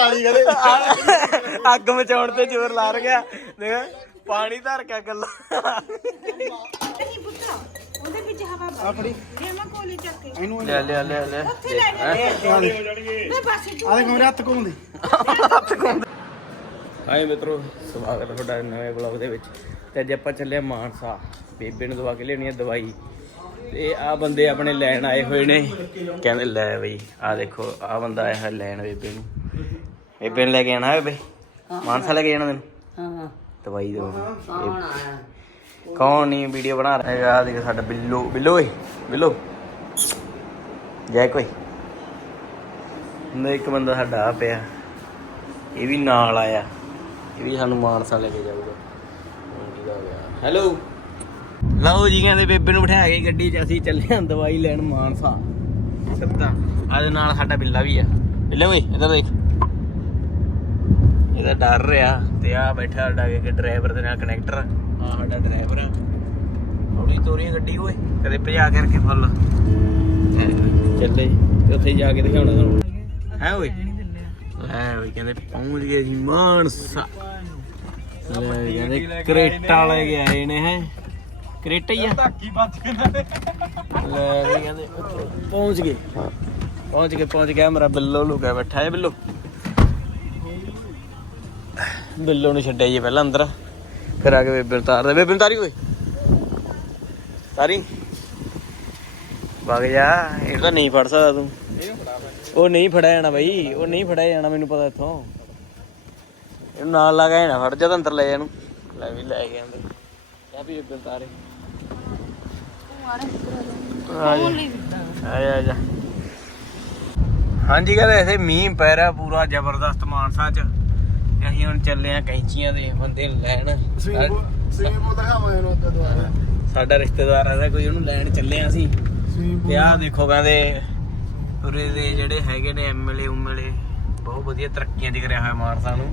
ਲਾ ਲਈ ਕਦੇ ਅੱਗ ਮਚਾਉਣ ਤੇ ਜ਼ੋਰ ਲਾ ਰਿਹਾ। ਦੇਖ ਪਾਣੀ ਧਰ ਕੇ ਗੱਲਾਂ। ਨਹੀਂ ਪੁੱਤਾ ਉਹਦੇ ਵਿੱਚ ਹਵਾ ਆ ਫੜੀ। ਦੇ ਮੈਂ ਕੋਲੀ ਚੱਕ ਕੇ। ਇਹਨੂੰ ਲੈ ਲੈ ਲੈ ਲੈ। ਉੱਥੇ ਲੈ ਜਾ। ਆ ਦੇ ਮੈਂ ਬਸ ਆ ਦੇ ਕਮਰੇ ਹੱਥ ਘੁੰਮਦੀ। ਹਾਏ ਮਿੱਤਰੋ ਸਵਾਗਤ ਹੈ ਤੁਹਾਡਾ ਨਵੇਂ ਬਲੌਗ ਦੇ ਵਿੱਚ। ਤੇ ਅੱਜ ਆਪਾਂ ਚੱਲੇ ਹਾਂ ਮਾਨਸਾ। ਬੇਬੇ ਨੂੰ ਦਵਾ ਕੇ ਲਿਆਉਣੀ ਹੈ ਦਵਾਈ। ਤੇ ਆ ਬੰਦੇ ਆਪਣੇ ਲੈਣ ਆਏ ਹੋਏ ਨੇ। ਕਹਿੰਦੇ ਲੈ ਬਈ ਆ ਦੇਖੋ ਆ ਬੰਦਾ ਆਇਆ ਹੈ ਲੈਣ ਬੇਬੇ ਨੂੰ। ਬੇਬੇ ਨੂੰ ਲੈ ਕੇ ਆਣਾ ਬੇਬੇ? ਮਾਨਸਾ ਲੈ ਕੇ ਜਾਣਾ ਮੈਨੂੰ ਹਾਂ। ਦਵਾਈ ਦੋ ਕੌਣ ਨਹੀਂ ਵੀਡੀਓ ਬਣਾ ਰਿਹਾ ਹੈਗਾ? ਆ ਦੇਖ ਸਾਡਾ ਬਿੱਲੋ। ਬਿੱਲੋ ਓਏ ਬਿੱਲੋ। ਜੈ ਕੋਈ ਨਾ ਇੱਕ ਬੰਦਾ ਸਾਡਾ ਆ ਪਿਆ। ਇਹ ਵੀ ਨਾਲ ਆਇਆ। ਇਹ ਵੀ ਸਾਨੂੰ ਮਾਨਸਾ ਲੈ ਕੇ ਜਾਊਗਾ। ਹੁਣ ਕੀ ਹੋ ਗਿਆ? ਹੈਲੋ ਲਓ ਜੀ ਕਹਿੰਦੇ ਬੇਬੇ ਨੂੰ ਬਿਠਾ ਕੇ ਗੱਡੀ 'ਚ ਅਸੀਂ ਚੱਲੇ ਹਾਂ ਦਵਾਈ ਲੈਣ ਮਾਨਸਾ। ਸਿੱਧਾ ਆਦੇ ਨਾਲ ਸਾਡਾ ਬਿੱਲਾ ਵੀ ਆ। ਬਿੱਲਾ ਓਏ ਇੱਧਰ ਦੇਖ। ਇਹਦਾ ਡਰ ਰਿਹਾ। ਤੇ ਆ ਬੈਠਾ ਸਾਡਾ ਕਿ ਡਰਾਈਵਰ ਦੇ ਨਾਲ ਕਨੈਕਟਰ ਆ ਸਾਡਾ ਡਰਾਈਵਰ ਆ। ਹੌਲੀ ਤੋਰੀ ਗੱਡੀ ਓਏ। ਕਦੇ ਭਜਾ ਕੇ ਰੱਖੇ ਫੁੱਲ। ਚੱਲੇ ਉੱਥੇ ਜਾ ਕੇ ਦਿਖਾਉਣਾ ਤੁਹਾਨੂੰ। ਹੈ ਓਏ। ਲੈ ਓਏ ਕਹਿੰਦੇ ਪਹੁੰਚ ਗਏ ਜੀ ਮਾਨਸਾ। ਲੈ ਕਹਿੰਦੇ ਕਰੇਟਾ ਲੈ ਕੇ ਆਏ ਨੇ ਹੈ। ਕਰੇਟਾ ਹੀ ਆ। ਧਾਕੀ ਬੱਚ ਕੇ ਲੈ ਕਹਿੰਦੇ ਪਹੁੰਚ ਗਏ। ਪਹੁੰਚ ਗਏ ਪਹੁੰਚ ਗਿਆ ਮੇਰਾ ਬਿੱਲੋ ਲੁਕਿਆ ਬੈਠਾ ਹੈ ਬਿੱਲੋ। ਬਿੱਲੋ ਨੂੰ ਛੱਡਿਆ ਜੀ ਪਹਿਲਾਂ ਅੰਦਰ। ਫਿਰ ਆ ਕੇ ਬੇਬੇ ਨੂੰ ਤਾਰਦਾ। ਬੇਬੇ ਨੂੰ ਤਾਰੀ ਓਏ। ਤਾਰੀ। ਵਗ ਜਾ। ਇਹ ਤਾਂ ਨਹੀਂ ਫੜ ਸਕਦਾ ਤੂੰ। ਉਹ ਨਹੀਂ ਫੜਿਆ ਜਾਣਾ ਬਾਈ। ਉਹ ਨਹੀਂ ਫੜਿਆ ਜਾਣਾ ਮੈਨੂੰ ਪਤਾ ਇੱਥੋਂ। ਇਹਨੂੰ ਨਾਲ ਲਾ ਨਾ ਫੜ ਜਾ ਤਾਂ ਅੰਦਰ ਲੈ ਜਾ ਇਹਨੂੰ। ਲੈ ਵੀ ਲੈ ਗਿਆ ਅੰਦਰ ਜਾ ਵੀ ਬੇਬੇ ਨੂੰ ਤਾਰੇ। ਆ ਜਾ। ਆ ਜਾ ਹਾਂਜੀ ਕਹਿੰਦੇ ਐਸੇ ਮੀਂਹ ਪੈ ਰਿਹਾ ਪੂਰਾ, ਜ਼ਬਰਦਸਤ ਮਾਨਸਾ ਚ। ਅਸੀਂ ਹੁਣ ਚੱਲੇ ਆ ਕੈਂਚੀਆਂ ਦੇ ਬੰਦੇ ਨੂੰ ਲੈਣ। ਸਵੀਮਿੰਗ ਪੂਲ ਦਿਖਾਵਾਂ ਇਹਨੂੰ ਅੱਗੇ ਦੁਆਰਾ ਸਾਡਾ ਰਿਸ਼ਤੇਦਾਰ ਆਦਾ ਕੋਈ ਉਹਨੂੰ ਲੈਣ ਚੱਲੇ ਆ ਅਸੀਂ। ਤੇ ਆਹ ਦੇਖੋ ਕਹਿੰਦੇ ਉਰੇ ਦੇ ਜਿਹੜੇ ਹੈਗੇ ਨੇ ਐਮਐਲਏ ਉਮਲੇ ਬਹੁਤ ਵਧੀਆ ਤਰੱਕੀਆਂ ਚ ਕਰਿਆ ਹੋਇਆ ਮਾਨਸਾ ਨੂੰ।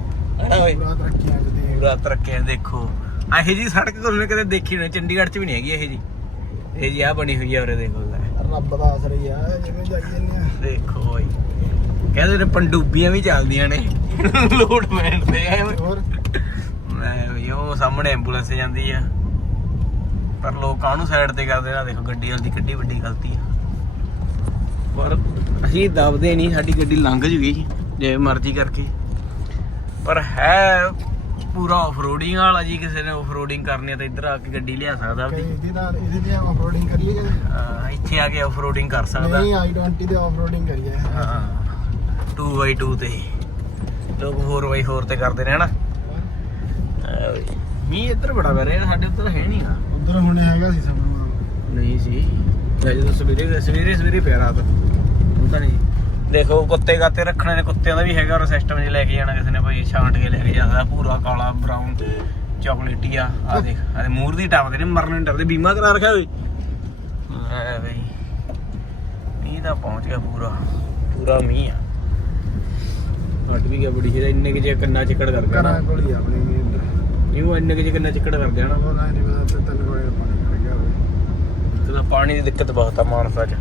ਓਏ? ਪੂਰਾ ਤਰੱਕੀਆਂ ਕਰਦੇ ਪੂਰਾ ਤਰੱਕੀਆਂ ਦੇਖੋ। ਇਹੋ ਜੀ ਸੜਕ ਤੁਹਾਨੂੰ ਕਦੇ ਦੇਖੀ ਨਹੀਂ ਚੰਡੀਗੜ੍ਹ ਚ ਵੀ ਨਹੀਂ ਹੈਗੀ ਇਹੋ ਜੀ ਇਹ ਜੀ ਆ ਬਣੀ ਹੋਈ ਆ ਉਰੇ ਦੇਖੋ ਲੈ। ਰੱਬ ਦਾ ਆਸਰਾ ਹੀ ਆ ਜਿਵੇਂ ਜਾਈ ਜੰਨੇ ਆ। ਦੇਖੋ ਓਏ। ਕਹਿੰਦੇ ਨੇ ਪੰਡੂਬੀਆਂ ਵੀ ਚੱਲਦੀਆਂ ਨੇ। ਲੋਡਮੈਂਟ ਤੇ ਐਵੇਂ ਹੋਰ? ਮੈਂ ਵੀ ਉਹ ਸਾਹਮਣੇ ਐਂਬੂਲੈਂਸ ਜਾਂਦੀ ਆ। ਪਰ ਲੋਕ ਕਾਹਨੂੰ ਸਾਈਡ ਤੇ ਕਰਦੇ ਆ? ਦੇਖੋ ਗੱਡੀ ਵਾਲੀ ਕਿੱਡੀ ਵੱਡੀ ਗਲਤੀ ਆ। ਪਰ ਅਸੀਂ ਦਬਦੇ ਨਹੀਂ ਸਾਡੀ ਗੱਡੀ ਲੰਘ ਜੂਗੀ ਜਿਵੇਂ ਮਰਜ਼ੀ ਕਰਕੇ। ਪਰ ਹੈ ਪੂਰਾ ਆਫਰੋਡਿੰਗ ਵਾਲਾ ਜੀ ਕਿਸੇ ਨੇ ਆਫਰੋਡਿੰਗ ਕਰਨੀ ਆ ਤਾਂ ਇੱਧਰ ਆ ਕੇ ਗੱਡੀ ਲਿਆ ਸਕਦਾ ਆਪਦੀ। ਇਹਦੀ ਤਾਂ ਇਹਦੀ ਤੇ ਆਫਰੋਡਿੰਗ ਕਰੀਏ ਕਦੇ? ਅਹ ਇੱਥੇ ਆ ਕੇ ਆਫਰੋਡਿੰਗ ਕਰ ਸਕਦਾ। ਨਹੀਂ i20 ਦੇ ਆਫਰੋਡਿੰਗ ਕਰੀਏ। ਹਾਂ। 2x2 ਤੇ ਲੋਕ 4x4 ਤੇ ਕਰਦੇ ਨੇ ਹਨਾ। ਮੀਂਹ ਇੱਧਰ ਬੜਾ ਪੈ ਰਿਹਾ ਸਾਡੇ ਉੱਧਰ ਹੈ ਨਹੀਂਗਾ ਉਧਰ ਹੁਣੇ ਹੈਗਾ ਸੀ ਸਭ ਨੂੰ ਨਹੀਂ ਸੀ। ਜਦੋਂ ਸਵੇਰੇ ਸਵੇਰੇ ਸਵੇਰੇ ਪਿਆ ਰਾਤ। ਤਾਂ ਨਹੀਂ। ਦੇਖੋ ਕੁੱਤੇ ਕਾਤੇ ਰੱਖਣੇ ਨੇ ਕੁੱਤਿਆਂ ਦਾ ਵੀ ਹੈਗਾ ਉਹ ਸਿਸਟਮ ਜੇ ਲੈ ਕੇ ਜਾਣਾ ਕਿਸੇ ਨੇ ਭਾਈ ਛਾਂਟ ਕੇ ਲੈ ਕੇ ਜਾਂਦਾ ਪੂਰਾ ਕਾਲਾ ਬਰਾਊਨ ਚਾਕਲੇਟੀ ਆ ਆ ਦੇਖ ਅਰੇ ਮੂਰ ਦੀ ਟੱਪਦੇ ਨੇ ਮਰਨ ਨਹੀਂ ਡਰਦੇ ਬੀਮਾ ਕਰਾ ਰੱਖਿਆ ਓਏ। ਐ ਬਈ ਮੀਂਹ ਤਾਂ ਪਹੁੰਚ ਗਿਆ ਪੂਰਾ ਪੂਰਾ ਮੀਂਹ ਆ। ਹਟ ਵੀ ਗਿਆ ਬੜੀ ਜਿਹੜਾ ਇੰਨੇ ਕਿ ਜੇ ਕੰਨਾ ਚਿੱਕੜ ਕਰ ਗਿਆ ਨਾ। ਘਰਾਂ ਕੋਲ ਹੀ ਆ ਆਪਣੇ ਵੀ ਇੰਨੇ ਕਿ ਜੇ ਕੰਨਾ ਚਿੱਕੜ ਕਰ ਗਿਆ ਨਾ। ਹੋਰ ਨਹੀਂ ਪਤਾ ਤੇ ਤਿੰਨ ਕੋਲੇ ਪਾਣੀ ਖੜ ਗਿਆ ਹੋਵੇ। ਤੇ ਪਾਣੀ ਦੀ ਦਿੱਕਤ ਬਹੁਤ ਆ ਮਾਨਸਾ 'ਚ।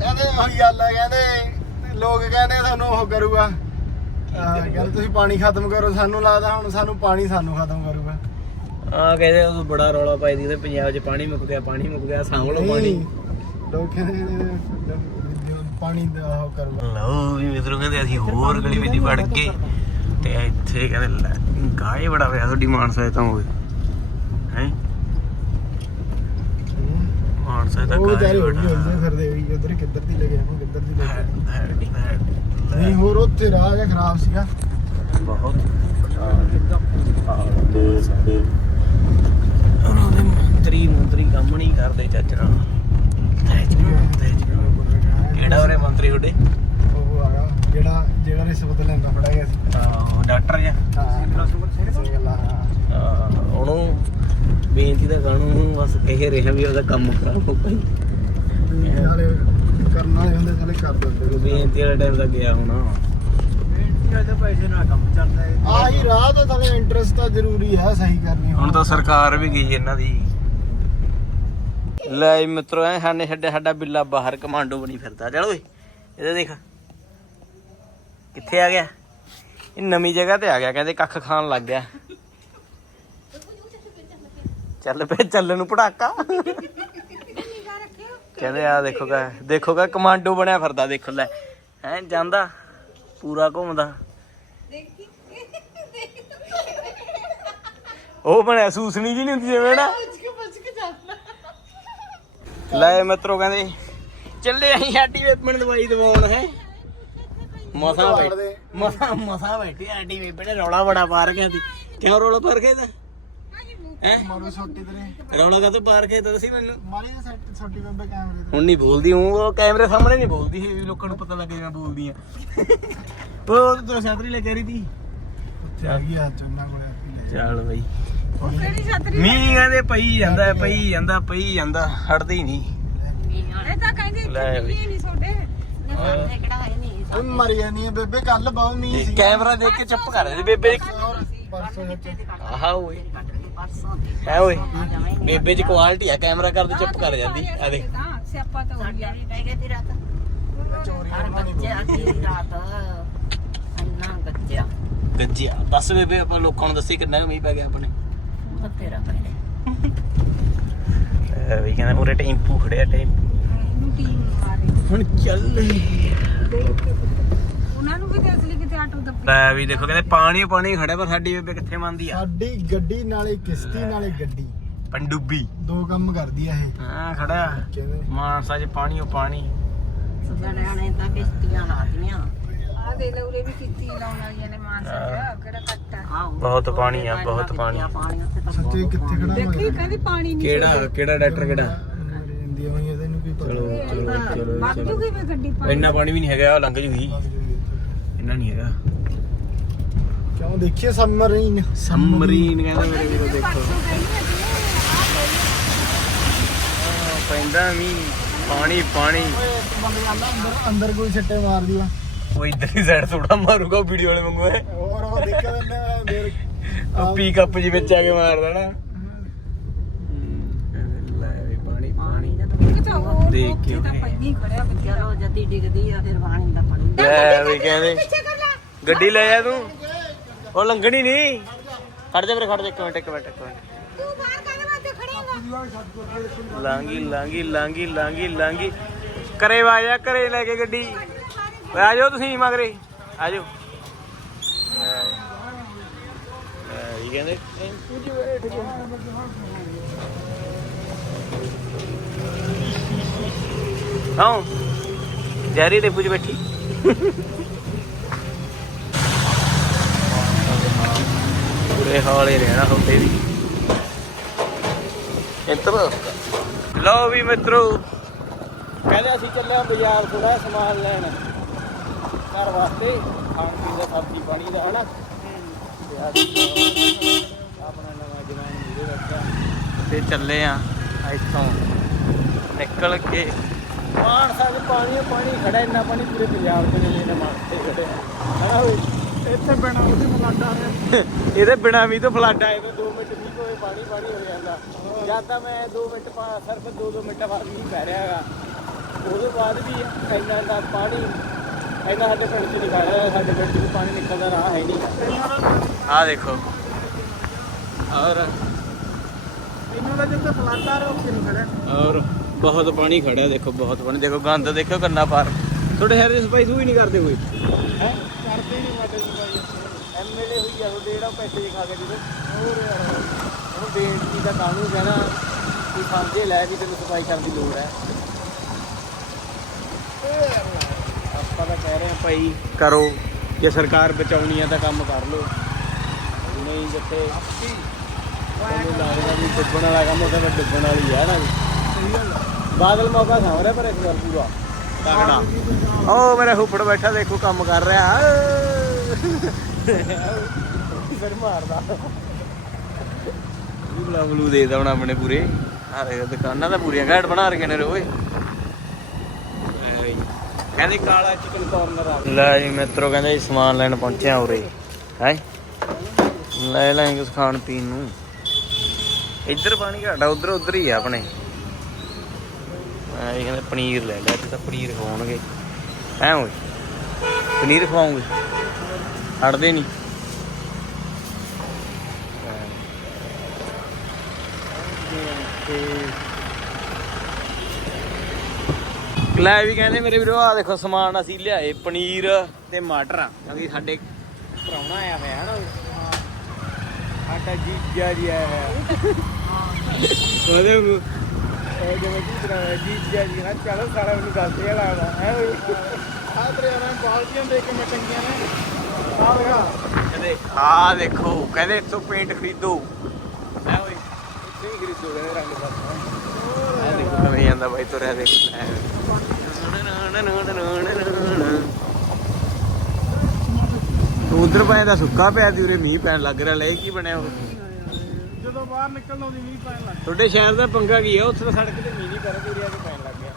ਕਹਿੰਦੇ ਉਹੀ ਗੱਲ ਆ ਕਹਿੰਦੇ ਲੋਕ ਕਹਿੰਦੇ ਸਾਨੂੰ ਉਹ ਕਰੂਗਾ। ਕਹਿੰਦੇ ਤੁਸੀਂ ਪਾਣੀ ਖਤਮ ਕਰੋ ਸਾਨੂੰ ਲੱਗਦਾ ਹੁਣ ਸਾਨੂੰ ਪਾਣੀ ਸਾਨੂੰ ਖਤਮ ਕਰੂਗਾ। ਆ ਕਹਿੰਦੇ ਉਹ ਬੜਾ ਰੌਲਾ ਪਾਈ ਦੀ ਤੇ ਪੰਜਾਬ 'ਚ ਪਾਣੀ ਮੁੱਕ ਗਿਆ ਪਾਣੀ ਮੁੱਕ ਗਿਆ ਸਾਂਭ ਲਓ ਪਾਣੀ। ਨਹੀਂ, ਲੋਕ ਕਹਿੰਦੇ ਪਾਣੀ ਦਾ ਉਹ ਕਰੂਗਾ ਲਓ। ਵੀ ਮਿੱਤਰੋ ਕਹਿੰਦੇ ਅਸੀਂ ਹੋਰ ਗਲੀ ਵਿੱਚ ਵੜ ਕੇ ਤੇ ਇੱਥੇ ਕਹਿੰਦੇ ਲੈ ਗਾਏ ਬੜਾ ਪਿਆ ਤੁਹਾਡੀ ਮਾਨਸਾ ਤਾਂ ਹੋਵੇ ਹੈ? ਮਾਨਸਾ ਤਾਂ ਉਹ ਗਾਏ ਵਿਚਾਰੇ ਹੋ ਹੁੰਦੇ ਫਿਰਦੇ ਵੀ ਉਧਰ ਕਿੱਧਰ ਦੀ ਲੱਗੇ ਆਪਾਂ ਕਿੱਧਰ ਦੀ ਲੱਗੇ ਨਹੀਂ ਹੋਰ ਉੱਥੇ ਰਾਹ ਜਿਹਾ ਖਰਾਬ ਸੀਗਾ। ਬਹੁਤ ਉਹਨਾਂ ਦੇ ਮੰਤਰੀ ਮੰਤਰੀ ਕੰਮ ਨਹੀਂ ਕਰਦੇ ਨਾਲ ਕਿਹੜਾ ਉਹਰੇ ਮੰਤਰੀ ਤੁਹਾਡੇ? ਉਹ ਆਗਾ ਜਿਹੜਾ ਜਿਹੜਾ ਰਿਸ਼ਵਤ ਲੈਂਦਾ ਫੜਾ ਗਿਆ ਸੀ। ਆਹ, ਡਾਕਟਰ ਜੀ? ਹਾਂ ਸਿੰਘ ਅੱਲਾ ਹਾਂ ਆਹ, ਉਹਨੂੰ ਬੇਨਤੀ ਦਾ ਕਾਨੂੰ ਬਸ ਕਹਿ ਰਿਹਾ ਵੀ ਉਹਦਾ ਕੰਮ ਖਰਾਬ ਹੋ ਭਾਈ ਨਾਲੇ ਕਰਨ ਵਾਲੇ ਹੁੰਦੇ ਚਲੇ ਕਰ ਦਿੰਦੇ। ਬੇਨਤੀ ਵਾਲਾ ਟਾਈਮ ਦਾ ਗਿਆ ਹੋਣਾ। ਪੈਸੇ ਨਾਲ ਕੰਮ ਚੱਲਦਾ ਹੈ। ਆਹੀ ਰਾਹ ਤਾਂ ਥਲੇ ਇੰਟਰਸਟ ਤਾਂ ਜ਼ਰੂਰੀ ਹੈ ਸਹੀ ਕਰਨੀ। ਹੁਣ ਤਾਂ ਸਰਕਾਰ ਵੀ ਗਈ ਇਹਨਾਂ ਦੀ। ਲੈ ਜੀ ਮਿੱਤਰੋ, ਐ ਸਾਨੇ ਛੱਡਿਆ ਸਾਡਾ ਬਿੱਲਾ ਬਾਹਰ ਕਮਾਂਡੋ ਬਣੀ ਫਿਰਦਾ। ਚਲ ਓਏ, ਇਹਦੇ ਦੇਖ। ਕਿੱਥੇ ਆ ਗਿਆ? ਇਹ ਨਵੀਂ ਜਗ੍ਹਾ ਤੇ ਆ ਗਿਆ, ਕਹਿੰਦੇ ਕੱਖ ਖਾਣ ਲੱਗ ਗਿਆ। ਚੱਲ ਪਏ ਚੱਲਣ ਨੂੰ ਪੜਾਕਾ। ਕਹਿੰਦੇ ਆ ਦੇਖੋਗਾ ਦੇਖੋਗਾ ਕਮਾਂਡੋ ਬਣਿਆ ਫਿਰਦਾ, ਦੇਖੋ ਲੈ। ਹੈ ਜਾਂਦਾ, ਪੂਰਾ ਘੁੰਮਦਾ। ਉਹ ਬਣਿਆ, ਸੂਸਣੀ ਜੀ ਨਹੀਂ ਹੁੰਦੀ ਜਿਵੇਂ ਨਾ। ਲੈ ਮਿੱਤਰੋ ਕਹਿੰਦੇ ਚੱਲੇ ਅਸੀਂ ਆਟੀ ਵੇਪਣ ਦਵਾਈ ਦਵਾਉਣ ਹੈ। ਮਸਾਂ ਬੈਠੇ ਮਸਾਂ ਮਸਾਂ ਬੈਠੇ ਆਟੀ ਵੇਪਣ ਰੌਲਾ ਬੜਾ ਪਾ ਰਖਿਆ ਸੀ। ਕਿਉਂ ਰੌਲਾ ਪਾ ਰਖਿਆ ਹੈ? ਮਾਰੂ ਛੋਟੀ ਤੇਰੇ। ਰੌਲਾ ਕਾ ਪਾ ਰਖਿਆ ਤਾਂ ਸੀ ਮੈਨੂੰ? ਮਾਰੀ ਨਾ ਸੈੱਟ ਬੰਬੇ ਕੈਮਰੇ ਤੇ। ਹੁਣ ਨਹੀਂ ਬੋਲਦੀ ਹੂੰ ਉਹ ਕੈਮਰੇ ਸਾਹਮਣੇ ਨਹੀਂ ਬੋਲਦੀ ਸੀ ਵੀ ਲੋਕਾਂ ਨੂੰ ਪਤਾ ਲੱਗੇ ਮੈਂ ਬੋਲਦੀ ਆ ਉਹ ਤਾਂ ਛਾਤਰੀ ਲੈ ਕੇ ਰਹੀ ਤੀ। ਉੱਥੇ ਆ ਗਈ ਆ ਚੰਨਾ ਕੋਲੇ ਚੱਲ ਬਈ। ਕਿਹੜੀ ਛਤਰੀ ਮੀਂਹ ਕਹਿੰਦੇ ਪਈ ਜਾਂਦਾ ਪਈ ਜਾਂਦਾ ਪਈ ਜਾਂਦਾ ਹਟਦਾ ਹੀ ਨਹੀਂ। ਇਹ ਤਾਂ ਕਹਿੰਦੇ ਲੈ ਵੀ। ਨਹੀਂ ਛੋਡੇ ਉਹ ਮਰੀ ਜਾਨੀ ਆ ਬੇਬੇ ਕੱਲ ਬਹੁਤ ਮੀਂਹ ਸੀ ਕੈਮਰਾ ਦੇਖ ਕੇ ਚੁੱਪ ਕਰ ਦੇ ਬੇਬੇ ਪਰਸੋਂ ਵਿੱਚ ਆਹਾ ਓਏ। ਹੈ ਓਏ। ਬੇਬੇ ਚ ਕੁਆਲਿਟੀ ਆ ਕੈਮਰਾ ਕਰਦੇ ਚੁੱਪ ਕਰ ਜਾਂਦੀ। ਆ ਦੇਖ। ਤਾਂ ਸਿਆਪਾ ਤਾਂ ਹੋ ਗਿਆ। ਬਣਾਉਣੀ ਗੱਜਿਆ। ਦੱਸ ਬੇਬੇ ਆਪਾਂ ਲੋਕਾਂ ਨੂੰ ਦੱਸੀ ਕਿੰਨਾ ਕੁ ਮੀਂਹ ਪੈ ਗਿਆ ਆਪਣੇ। ਵੀ ਕਹਿੰਦਾ ਉਰੇ ਟੈਂਪੂ ਖੜਿਆ ਟੈਂਪੂ ਹੁਣ ਚੱਲ। ਉਹਨਾਂ ਨੂੰ ਵੀ ਦੇਖ ਲਈ ਕਿਤੇ ਆਟੋ ਦੱਬੀ। ਲੈ ਵੀ ਦੇਖੋ ਕਹਿੰਦੇ ਪਾਣੀ ਪਾਣੀ ਖੜਿਆ ਪਰ ਸਾਡੀ ਬੇਬੇ ਕਿੱਥੇ ਮੰਨਦੀ ਆ? ਸਾਡੀ ਗੱਡੀ ਨਾਲੇ ਕਿਸ਼ਤੀ ਨਾਲੇ ਗੱਡੀ। ਪੰਡੂਬੀ। ਦੋ ਕੰਮ ਕਰਦੀ ਆ ਇਹ। ਹਾਂ ਖੜਾ ਕਹਿੰਦੇ ਮਾਨਸਾ 'ਚ ਪਾਣੀ ਓ ਪਾਣੀ। ਆ ਦੇ ਲੈ ਉਰੇ ਵੀ ਕੀਤੀ ਲਾਉਣ ਵਾਲੀਆਂ ਨੇ ਮਾਨਸਾ ਕਿਹੜਾ ਕੱਟਾ ਬਹੁਤ ਪਾਣੀ ਆ ਬਹੁਤ ਪਾਣੀ। ਸੱਚੇ ਕਿੱਥੇ ਖੜਾ ਦੇਖੀ ਕਹਿੰਦੀ ਪਾਣੀ ਨਹੀਂ ਕਿਹੜਾ ਕਿਹੜਾ ਡਾਕਟਰ ਕਿਹੜਾ? ਇੰਦੀਆਂ ਹੋਈਆਂ ਤੈਨੂੰ ਕੀ ਪਤਾ? ਚਲੋ ਚਲੋ ਚਲੋ ਵੱਧ ਜੂਗੀ ਵੀ ਗੱਡੀ ਪਾਣੀ। ਇੰਨਾ ਪਾਣੀ ਵੀ ਨਹੀਂ ਹੈਗਾ ਲੰਘ ਜੂਗੀ। ਇੰਨਾ ਨਹੀਂ ਹੈਗਾ। ਕਿਉਂ ਦੇਖੀਏ ਸਬਮਰੀਨ ਸਮਰੀਨ ਕਹਿੰਦਾ ਮੇਰੇ ਵੀਰੋ ਦੇਖੋ। ਪੈਂਦਾ ਵੀ ਪਾਣੀ ਪਾਣੀ। ਅੰਦਰ ਅੰਦਰ ਕੋਈ ਛੱਟੇ ਮਾਰਦੀ ਵਾ ਉਹ ਇਧਰ ਹੀ ਸਾਈਡ ਥੋੜਾ ਮਾਰੂਗਾ ਵੀਡੀਓ ਵਾਲੇ ਵਾਂਗੂ ਹੈ। ਉਹ ਦੇਖਿਆ ਤੈਨੇ ਦੇਰ ਉਹ ਪੀ ਕੱਪ ਜੀ ਵਿੱਚ ਆ ਕੇ ਮਾਰ ਦੇਣਾ ਲੈ ਵੀ ਪਾਣੀ ਦੇਖ ਕੇ ਤਾਂ ਉਹਨੇ। ਪਹਿਲੀ ਖੜਿਆ ਬੱਚਾ ਚਲੋ ਜਦੀ ਡਿੱਗਦੀ ਆ ਫਿਰ ਪਾਣੀ ਦਾ ਪਾਣੀ। ਲੈ ਵੀ ਕਹਿੰਦੇ। ਪਿੱਛੇ ਕਰ ਲੈ। ਗੱਡੀ ਲੈ ਜਾ ਤੂੰ। ਉਹ ਲੰਘਣੀ ਨਹੀਂ। ਖੜ ਜਾ ਵੀਰੇ ਖੜ ਜਾ। ਇੱਕ ਮਿੰਟ ਇੱਕ ਮਿੰਟ ਇੱਕ ਮਿੰਟ। ਤੂੰ ਬਾਹਰ ਕਾਹਦੇ ਵਾਸਤੇ ਖੜੇਗਾ? ਲਾਂਗੀ ਲਾਂਗੀ ਲਾਂਗੀ ਲਾਂਗੀ ਲਾਂਗੀ। ਕਰੇ ਵਾਜਾ ਕਰੇ ਲੈ ਕੇ ਗੱਡੀ। ਓਏ ਆ ਜਾਓ ਤੁਸੀਂ ਮਗਰੇ। ਆ ਜਾਓ ਲੈ ਕਹਿੰਦੇ ਕੇ ਹਾਂ। ਜੈਰੀ ਟੈਂਪੂ 'ਚ ਬੈਠੀ। ਪੂਰੇ ਹਾਲੇ ਰਹਿਣਾ ਹੁੰਦੇ ਵੀ। ਇੱਧਰ ਲਓ ਵੀ ਮਿੱਤਰੋ। ਕਹਿੰਦੇ ਅਸੀਂ ਚੱਲੇ ਹਾਂ ਬਾਜ਼ਾਰ ਥੋੜਾ ਸਮਾਨ ਲੈਣ। ਘਰ ਵਾਸਤੇ ਖਾਣ ਪੀਣ ਦਾ ਸਬਜ਼ੀ ਪਾਣੀ ਦਾ ਹਨਾ? ਤੇ ਚੱਲੇ ਆ ਇੱਥੋਂ। ਨਿਕਲ ਕੇ ਮਾਨਸਾ ਦੇ ਪਾਣੀ ਪਾਣੀ ਖੜਾ ਇੰਨਾ ਪਾਣੀ ਪੂਰੇ ਪੰਜਾਬ ਦੇ ਨੇ ਮਾਨਸੇ ਖੜੇ ਹਨਾ ਇੱਥੇ ਬਣਾ ਉਹਦੇ ਮਲਾਡਾ ਨੇ ਇਹਦੇ ਬਿਨਾ ਵੀ ਤਾਂ ਫਲੱਡ ਆਏ ਤੇ 2 ਮਿੰਟ ਵੀ ਕੋਈ ਪਾਣੀ ਪਾਣੀ ਹੋ ਜਾਂਦਾ। ਜਾਂ ਤਾਂ ਮੈਂ 2 ਮਿੰਟ ਪਾ ਸਿਰਫ 2-2 ਮਿੰਟ ਬਾਅਦ ਵੀ ਪੈ ਰਿਹਾ ਹੈਗਾ। ਉਹਦੇ ਬਾਅਦ ਵੀ ਇੰਨਾ ਦਾ ਪਾਣੀ ਇੰਨਾ ਸਾਡੇ ਪਿੰਡ 'ਚ ਨਹੀਂ ਖੜਾ ਸਾਡੇ ਪਿੰਡ 'ਚ ਪਾਣੀ ਨਿਕਲਦਾ ਰਾਹ ਹੈ ਨਹੀਂ। ਆਹ ਦੇਖੋ। ਔਰ ਇਹਨਾਂ ਦਾ ਜਿੱਥੇ ਆ ਰਿਹਾ ਉੱਥੇ ਨਹੀਂ ਖੜਾ ਔਰ ਬਹੁਤ ਪਾਣੀ ਖੜਿਆ ਦੇਖੋ ਬਹੁਤ ਪਾਣੀ। ਦੇਖੋ ਗੰਦ ਦੇਖੋ ਕੰਨਾ ਪਾਰ ਤੁਹਾਡੇ ਸ਼ਹਿਰ ਦੀ ਸਫ਼ਾਈ ਸੂਈ ਨਹੀਂ ਕਰਦੇ ਕੋਈ? ਹੈ? ਕਰਦੇ ਨਹੀਂ ਸਾਡੇ ਸਫ਼ਾਈ। ਐਮਐਲਏ ਹੋਈ ਆ ਤੁਹਾਡੇ ਜਿਹੜਾ ਪੈਸੇ ਜੇ ਖਾ ਕੇ ਜਿਹਦੇ ਹੋਰ ਯਾਰ ਉਹਨੂੰ ਬੇਇੱਜ਼ਤੀ ਦਾ ਕਾਨੂੰਨ ਕਹਿਣਾ? ਕਿ ਸਮਝੇ ਲੈ ਵੀ ਤੈਨੂੰ ਸਫ਼ਾਈ ਕਰਨ ਦੀ ਲੋੜ ਹੈ। ਆਪਾਂ ਤਾਂ ਕਹਿ ਰਹੇ ਭਾਈ ਕਰੋ। ਜੇ ਸਰਕਾਰ ਬਚਾਉਣੀ ਆ ਤਾਂ ਕੰਮ ਕਰ ਲਓ। ਨਹੀਂ ਜਿੱਥੇ। ਮੈਨੂੰ ਲੱਗਦਾ ਵੀ ਡੁੱਬਣ ਵਾਲਾ ਕੰਮ ਉਹਦਾ ਤਾਂ ਡੁੱਬਣ ਵਾਲੀ ਹੈ ਨਾ ਬਾਦਲ ਮੌਕਾ ਸਾਂਭ ਰਿਹਾ ਪਰ ਇਸ ਵਾਰ ਪੂਰਾ। ਤਗੜਾ ਉਹ ਮੇਰਾ ਹੁੱਫੜ ਬੈਠਾ ਦੇਖੋ ਕੰਮ ਕਰ ਰਿਹਾ। ਫਿਰ ਮਾਰਦਾ। ਬੁਲਾ ਬਲੂ ਦੇ ਦਉਣਾ ਆਪਣੇ ਪੂਰੇ। ਆ ਦੇਖ ਦੁਕਾਨਾਂ ਤਾਂ ਪੂਰੀਆਂ ਘਾਟ ਬਣਾ ਰਹੀਆਂ ਨੇ ਰੋਏ ਕਹਿੰਦੇ ਕਾਲਾ ਚਿਕਨ ਕਾਰਨਰ ਆ। ਲੈ ਜੀ ਮਿੱਤਰੋ ਕਹਿੰਦੇ ਸਮਾਨ ਲੈਣ ਪਹੁੰਚੇ ਆ ਉਰੇ। ਹੈ? ਲੈ ਲਾਂਗੇ ਕੁਛ ਖਾਣ ਪੀਣ ਨੂੰ। ਇੱਧਰ ਪਾਣੀ ਘਾਟਾ, ਉਧਰ ਉਧਰ ਹੀ ਆ ਆਪਣੇ। ਇਹ ਕਹਿੰਦੇ ਪਨੀਰ ਲੈ ਲੈ ਤੇ ਤਾਂ ਪਨੀਰ ਖਵਾਉਣਗੇ। ਐ ਓਏ ਪਨੀਰ ਖਵਾਉਂਗੇ। ਹਟਦੇ ਨਹੀਂ ਲੈ ਵੀ ਕਹਿੰਦੇ ਮੇਰੇ ਵੀਰੋ ਆ ਦੇਖੋ ਸਮਾਨ ਅਸੀਂ ਲਿਆਏ ਪਨੀਰ ਤੇ ਮਟਰ ਕਿਉਂਕਿ ਸਾਡੇ ਪ੍ਰਾਹੁਣਾ ਆਇਆ ਹੋਇਆ ਹੈ ਨਾ ਸਾਡਾ ਜੀਜਾ ਜੀ ਆਇਆ ਹੋਇਆ। ਉਹਦੇ ਨੂੰ ਇਹ ਜਿਵੇਂ ਕੀ ਤਰ੍ਹਾਂ ਜੀਜਾ ਜੀ ਨਾ ਚਲੋ ਸਾਰਾ ਮੈਨੂੰ ਦੱਸ ਦੇ ਲਾਣਾ ਹੈ ਆ ਤੇਰੇ ਨਾਲ ਬਾਲਟੀਆਂ ਦੇਖ ਕੇ ਮੈਂ ਚੰਗੀਆਂ ਨੇ। ਆ ਲਗਾ ਕਹਿੰਦੇ ਆ ਦੇਖੋ ਕਹਿੰਦੇ ਇੱਥੋਂ ਪੇਂਟ ਖਰੀਦੋ। ਹੈ ਓਏ। ਇੱਥੇ ਵੀ ਖਰੀਦੋ ਕਹਿੰਦੇ ਰੰਗ ਦਾ। ਆ ਦੇਖੋ ਕਵੇਂ ਜਾਂਦਾ ਬਾਈ ਤੁਰਿਆ ਦੇਖ। ਉਧਰ ਪਾਇਆ ਦਾ ਸੁੱਕਾ ਪਿਆ ਤੇ ਉਰੇ ਮੀਂਹ ਪੈਣ ਲੱਗ ਰਿਹਾ ਲੈ ਕੀ ਬਣਿਆ ਉਹ? ਜਦੋਂ ਬਾਹਰ ਨਿਕਲਣ ਆਉਂਦੀ ਮੀਂਹ ਪੈਣ ਲੱਗ ਤੁਹਾਡੇ ਸ਼ਹਿਰ ਦਾ ਪੰਗਾ ਕੀ ਹੈ ਉੱਥੇ ਤਾਂ ਸੜਕ ਤੇ ਮੀਂਹ ਨਹੀਂ ਪੈ ਰਿਹਾ ਤੇ ਉਰੇ ਆ ਕੇ ਪੈਣ ਲੱਗ ਗਿਆ।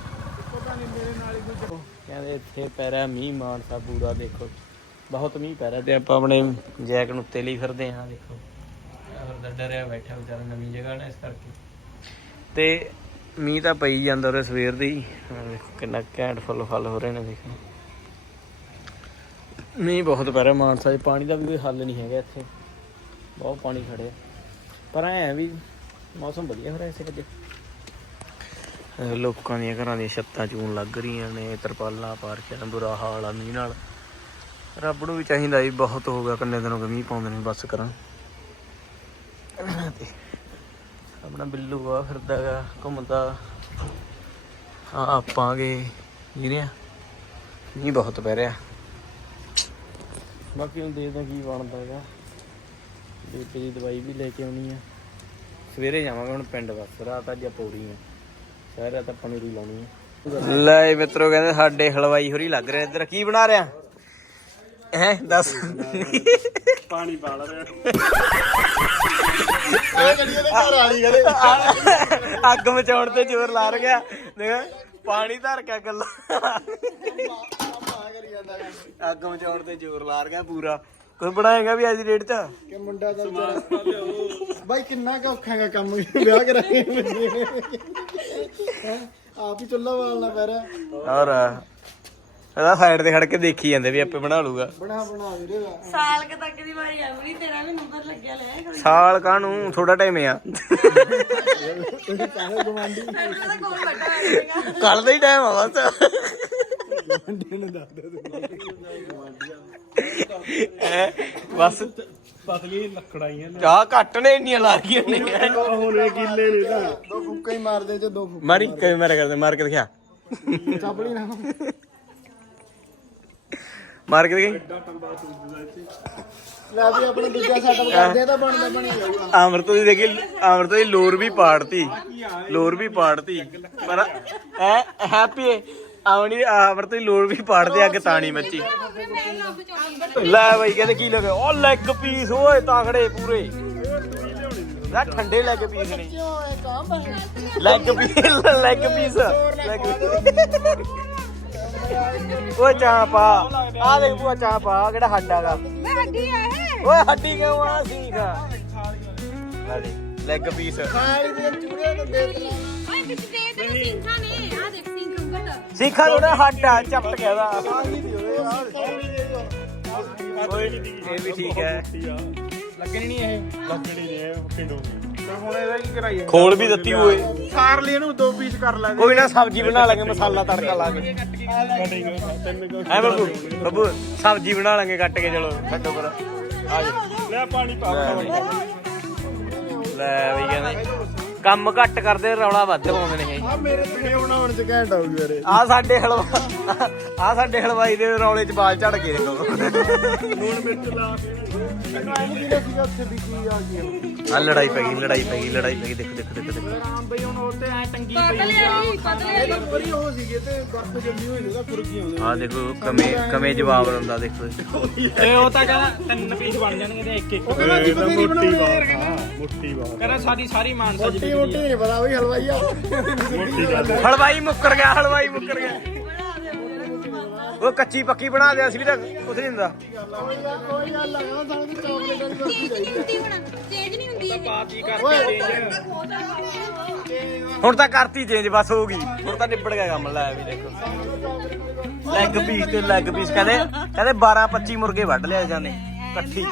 ਪਤਾ ਨਹੀਂ ਮੇਰੇ ਨਾਲ ਹੀ ਕੋਈ ਕਹਿੰਦੇ ਇੱਥੇ ਪੈ ਰਿਹਾ ਮੀਂਹ ਮਾਨਸਾ ਪੂਰਾ ਦੇਖੋ। ਬਹੁਤ ਮੀਂਹ ਪੈ ਰਿਹਾ ਤੇ ਆਪਾਂ ਆਪਣੇ ਜੈਕ ਨੂੰ ਉੱਤੇ ਲਈ ਫਿਰਦੇ ਹਾਂ ਦੇਖੋ। ਫਿਰਦਾ ਡਰਿਆ ਬੈਠਾ ਵਿਚਾਰਾ ਨਵੀਂ ਜਗ੍ਹਾ ਨਾ ਇਸ ਕਰਕੇ। ਤੇ ਮੀਂਹ ਤਾਂ ਪਈ ਜਾਂਦਾ ਉਰੇ ਸਵੇਰ ਦੀ। ਕਿੰਨਾ ਘੈਂਟ ਫੁੱਲ ਫਲ ਹੋ ਰਹੇ ਨੇ ਦੇਖੋ। ਮੀਂਹ ਬਹੁਤ ਪੈ ਰਿਹਾ, ਮਾਨਸਾ 'ਚ ਪਾਣੀ ਦਾ ਵੀ ਕੋਈ ਹੱਲ ਨਹੀਂ ਹੈਗਾ ਇੱਥੇ। ਬਹੁਤ ਪਾਣੀ ਖੜਿਆ ਪਰ ਐ ਵੀ ਮੌਸਮ ਵਧੀਆ ਹੋ ਰਿਹਾ ਇਸੇ ਕਰਕੇ ਲੋਕਾਂ ਦੀਆਂ ਘਰਾਂ ਦੀਆਂ ਛੱਤਾਂ ਚੂਣ ਲੱਗ ਰਹੀਆਂ ਨੇ, ਤਰਪਾਲਾਂ ਪਾਰਕਿਆਂ ਦਾ ਬੁਰਾ ਹਾਲ ਆ ਮੀਂਹ ਨਾਲ। ਰੱਬ ਨੂੰ ਵੀ ਚਾਹੀਦਾ ਵੀ ਬਹੁਤ ਹੋ ਗਿਆ, ਕੰਨੇ ਦਿਨੋਂ ਮੀਂਹ ਪਾਉਂਦੇ ਨੇ, ਬਸ ਕਰਾਂ। ਤੇ ਆਪਣਾ ਬਿੱਲੂ ਆ ਫਿਰਦਾਗਾ ਘੁੰਮਦਾ। ਆ ਆਪਾਂ ਗਏ ਜਿਹਨੇ ਮੀਂਹ ਬਹੁਤ ਪੈ ਰਿਹਾ। ਬਾਕੀ ਹੁਣ ਦੇਖਦੇ ਕੀ ਬਣਦਾ ਹੈਗਾ। ਬੇਟੇ ਦੀ ਦਵਾਈ ਵੀ ਲੈ ਕੇ ਆਉਣੀ ਆ। ਸਵੇਰੇ ਜਾਵਾਂਗੇ ਹੁਣ ਪਿੰਡ ਬਸ ਰਾਤ ਅੱਜ ਪੌੜੀ ਆ। ਸ਼ਹਿਰ ਤਾਂ ਪਨੀਰੀ ਲਾਉਣੀ ਆ। ਲੈ ਮਿੱਤਰੋ ਕਹਿੰਦੇ ਸਾਡੇ ਹਲਵਾਈ ਹੋਰੀ ਲੱਗ ਰਿਹਾ ਇੱਧਰ ਕੀ ਬਣਾ ਰਿਹਾ? ਹੈ ਦੱਸ। ਪਾਣੀ ਪਾਲ ਰਿਹਾ। ਆ ਗੱਡੀ ਦੇ ਘਰ ਵਾਲੀ ਕਰੇ ਅੱਗ ਮਚਾਉਣ ਤੇ ਜ਼ੋਰ ਲਾ ਰਿਹਾ। ਦੇਖ ਪਾਣੀ ਧਰ ਕੇ ਗੱਲਾਂ। ਅੱਗ ਮਚਾਉਣ ਤੇ ਜ਼ੋਰ ਲਾ ਰਿਹਾ ਪੂਰਾ। ਕੋਈ ਬਣਾਏਗਾ ਵੀ ਅੱਜ ਦੀ ਡੇਟ 'ਚ? ਕਿ ਮੁੰਡਾ ਦਾ ਵਿਚਾਰਾ ਬਾਈ ਕਿੰਨਾ ਕੁ ਔਖਾ ਹੈਗਾ ਕੰਮ ਵਿਆਹ ਕਰਾਏ ਹੈਂ? ਆਪ ਹੀ ਚੁੱਲ੍ਹਾ ਬਾਲਣਾ ਪੈ ਰਿਹਾ। ਔਰ ਇਹਦਾ ਸਾਈਡ ਤੇ ਖੜ ਕੇ ਦੇਖੀ ਜਾਂਦੇ ਵੀ ਆਪੇ ਬਣਾ ਲੂਗਾ ਬਣਾ ਬਣਾ ਵੀਰੇ। ਸਾਲ ਕ ਤੱਕ ਦੀ ਵਾਰੀ ਆਵਣੀ ਤੇਰਾ ਵੀ ਨੰਬਰ ਲੱਗਿਆ ਲੈ ਸਾਲ ਕਾਹਨੂੰ? ਥੋੜਾ ਟਾਈਮ ਆ। ਕੱਲ ਦਾ ਹੀ ਟਾਈਮ ਆ ਬਸ। ਗਵਾਂਢੀ ਨੂੰ ਦੱਸ ਦਿਓ ਹੈਂ, ਬਸ। ਪਤਲੀ ਲੱਕੜਾਈਆਂ ਚਾਹ ਘੱਟ ਨੇ ਇੰਨੀਆਂ ਲਾ ਰਹੀਆਂ ਨੇ। ਹੋਰ ਇਹ ਕਿੱਲੇ ਨੇ ਤਾਂ ਦੋ ਫੁੱਕਾ ਹੀ ਮਾਰਦੇ ਚ ਦੋ ਫੁੱਕਾ ਮਾਰੀ ਕਈ ਮਾਰ ਕਰਦੇ? ਮਾਰ ਕੇ ਦਿਖਾ। ਚਾਪੜੀ ਨਾ ਮਾਰ ਕੇ ਦਿਖਾਈ। ਲੈ ਵੀ ਆਪਣਾ ਦੂਜਾ ਸੈਟਅਪ ਕਰਦੇ ਆ ਤਾਂ ਬਣਦਾ ਬਣੀ ਜਾਊਗਾ। ਅਮਰਤ ਦੀ ਦੇਖੀ ਅਮਰਤ ਦੀ ਲੋਰ ਵੀ ਪਾੜਤੀ। ਲੋਰ ਵੀ ਪਾੜਤੀ। ਪਰ ਐ ਹੈਪੀ ਆਵਣੀ ਅਮਰਤ ਦੀ ਲੋਰ ਵੀ ਪਾੜਦੇ ਅੱਗ ਤਾਣੀ ਮੱਚੀ। ਲੈ ਬਾਈ ਕਹਿੰਦੇ ਕੀ ਲਗੇ ਉਹ ਲੈਗ ਪੀਸ ਓਏ ਤਾਖੜੇ ਪੂਰੇ। ਨਾ ਠੰਡੇ ਲੈਗ ਪੀਸ ਨੇ। ਹੈ ਲੈਗ ਪੀਸ ਲੈਗ ਪੀਸ ਓਏ ਚਾਪਾ ਆ ਦੇਖ ਬੂਆ ਚਾਪਾ ਕਿਹੜਾ ਹੱਡਾਗਾ ਮੈਂ ਹੱਡੀ ਆ ਇਹ। ਓਏ ਹੱਡੀ ਕਿਉਂ ਆ ਸੀਖਾ? ਆ ਦੇ ਲੈਗ ਪੀਸ ਖਾਲੀ ਦੇ ਚੂੜੇ ਤੋਂ ਦੇ ਦੇ ਓਏ ਵਿੱਚ ਦੇ ਦੇ ਸਿੰਖਾਂ ਨੇ ਆ ਦੇਖ। ਸਿੰਖ ਥੋੜਾ ਹੱਡ ਆ ਚਪਟ ਗਿਆ ਦਾ ਓਏ ਇਹ ਵੀ ਠੀਕ ਹੈ। ਲੱਗਣੀ ਨਹੀਂ ਇਹ? ਲੱਗਣੀ ਨਹੀਂ ਇਹ ਪਿੰਡੋਂ ਹੁਣ ਇਹਦਾ ਕੀ ਕਰਾਈਏ। ਖੋਲ ਵੀ ਦਿੱਤੀ ਓਏ ਸਾਰ ਲਈ ਇਹਨੂੰ ਦੋ ਪੀਸ ਕਰ ਲੈ ਕੋਈ ਨਾ ਸਬਜ਼ੀ ਬਣਾ ਲਾਂਗੇ ਮਸਾਲਾ ਤੜਕਾ ਲਾ ਕੇ। ਐ ਬੱਬੂ ਬੱਬੂ ਸਬਜ਼ੀ ਬਣਾ ਲਾਂਗੇ ਕੱਟ ਕੇ ਚਲੋ ਛੱਡੋ ਪਰ। ਆ ਜਾ। ਲੈ ਪਾਣੀ ਪਾ ਲੈ ਵੀ ਕਹਿੰਦੇ। ਕੰਮ ਘੱਟ ਕਰਦੇ ਰੌਲਾ ਵੱਧ ਪਾਉਂਦੇ ਨੇ ਇਹ। ਆ ਮੇਰੇ ਤੇ ਬਣਾਉਣ ਚ ਘੈਂਟ ਆਊ ਯਾਰੇ ਆ ਸਾਡੇ ਹਲਵਾ ਆ ਸਾਡੇ ਹਲਵਾਈ ਦੇ ਰੌਲੇ ਚ ਬਾਲ ਝੜ ਗਏ ਦੇਖੋ ਲੂਣ ਮਿਰਚ ਲਾ ਕੇ। ਮੈਨੂੰ ਐਂ ਨਹੀਂ ਸੀਗਾ ਉੱਥੇ ਵੀ ਕੀ ਆ ਗਿਆ ਆ ਲੜਾਈ ਪੈ ਗਈ ਲੜਾਈ ਪੈ ਗਈ ਲੜਾਈ ਪੈ ਗਈ। ਦੇਖੋ ਦੇਖੋ ਦੇਖੋ ਦੇਖੋ। ਰਾਮ ਬਈ ਹੁਣ ਉੱਤੇ ਐ ਟੰਗੀ ਪਤਲੇ ਆਈ ਪਤਲੇ ਇਹ ਤਾਂ ਪਰੀ ਹੋ ਸੀਗੇ ਤੇ ਬਰਫ਼ ਜੰਮੀ ਹੋਈ ਸੀਗਾ ਫੁਰਕੀ ਆਉਂਦੇ ਆ ਦੇਖੋ ਕਮੇ ਕਮੇ ਜਵਾਬ ਦਿੰਦਾ ਦੇਖੋ। ਇਹ ਉਹ ਤਾਂ ਕਹਿੰਦਾ ਤਿੰਨ ਪੀਸ ਬਣ ਜਾਣਗੇ ਤੇ ਇੱਕ ਇੱਕ ਉਹ ਕਹਿੰਦਾ ਜੀ ਬਥੇਰੀ ਬਣਾਉਂਦੇ ਯਾਰ ਕਹਿੰਦਾ। ਮੁੱਠੀ ਬਾਤ ਕਹਿੰਦਾ ਸਾਡੀ ਸਾਰੀ ਮਾਨਸਾ ਜੀ ਮੋਟੀ ਮੋਟੀ ਨਹੀਂ ਪਤਾ ਬਈ ਹਲਵਾਈ ਆ। ਮੋਟੀ ਗੱਲ ਹਲਵਾਈ ਮੁੱਕਰ ਗਿਆ ਹਲਵਾਈ ਮੁੱਕਰ ਗਿਆ। ਉਹ ਕੱਚੀ ਪੱਕੀ ਬਣਾ ਦਿਆ ਸੀ ਵੀ ਤਾਂ ਕੁਝ ਨਹੀਂ ਹੁੰਦਾ ਕੋਈ ਗੱਲ ਆ। ਸਾਨੂੰ ਚਾਕਲੇਟ ਵਾਲੀ ਬਰਫ਼ੀ ਚੇਂਜ ਨਹੀਂ ਹੁੰਦੀ ਹੁਣ ਤਾਂ ਕਰਤੀ ਚੇਂਜ ਬਸ ਹੋ ਗਈ। ਹੁਣ ਤਾਂ ਨਿਬੜ ਗਿਆ ਕੰਮ ਲੈ ਵੀ ਦੇਖੋ। ਲੈਗ ਪੀਸ ਤੇ ਲੈਗ ਪੀਸ ਕਹਿੰਦੇ ਕਹਿੰਦੇ 12 25 ਮੁਰਗੇ ਵੱਢ ਲਿਆ ਜਾਂਦੇ ਇਕੱਠੀ।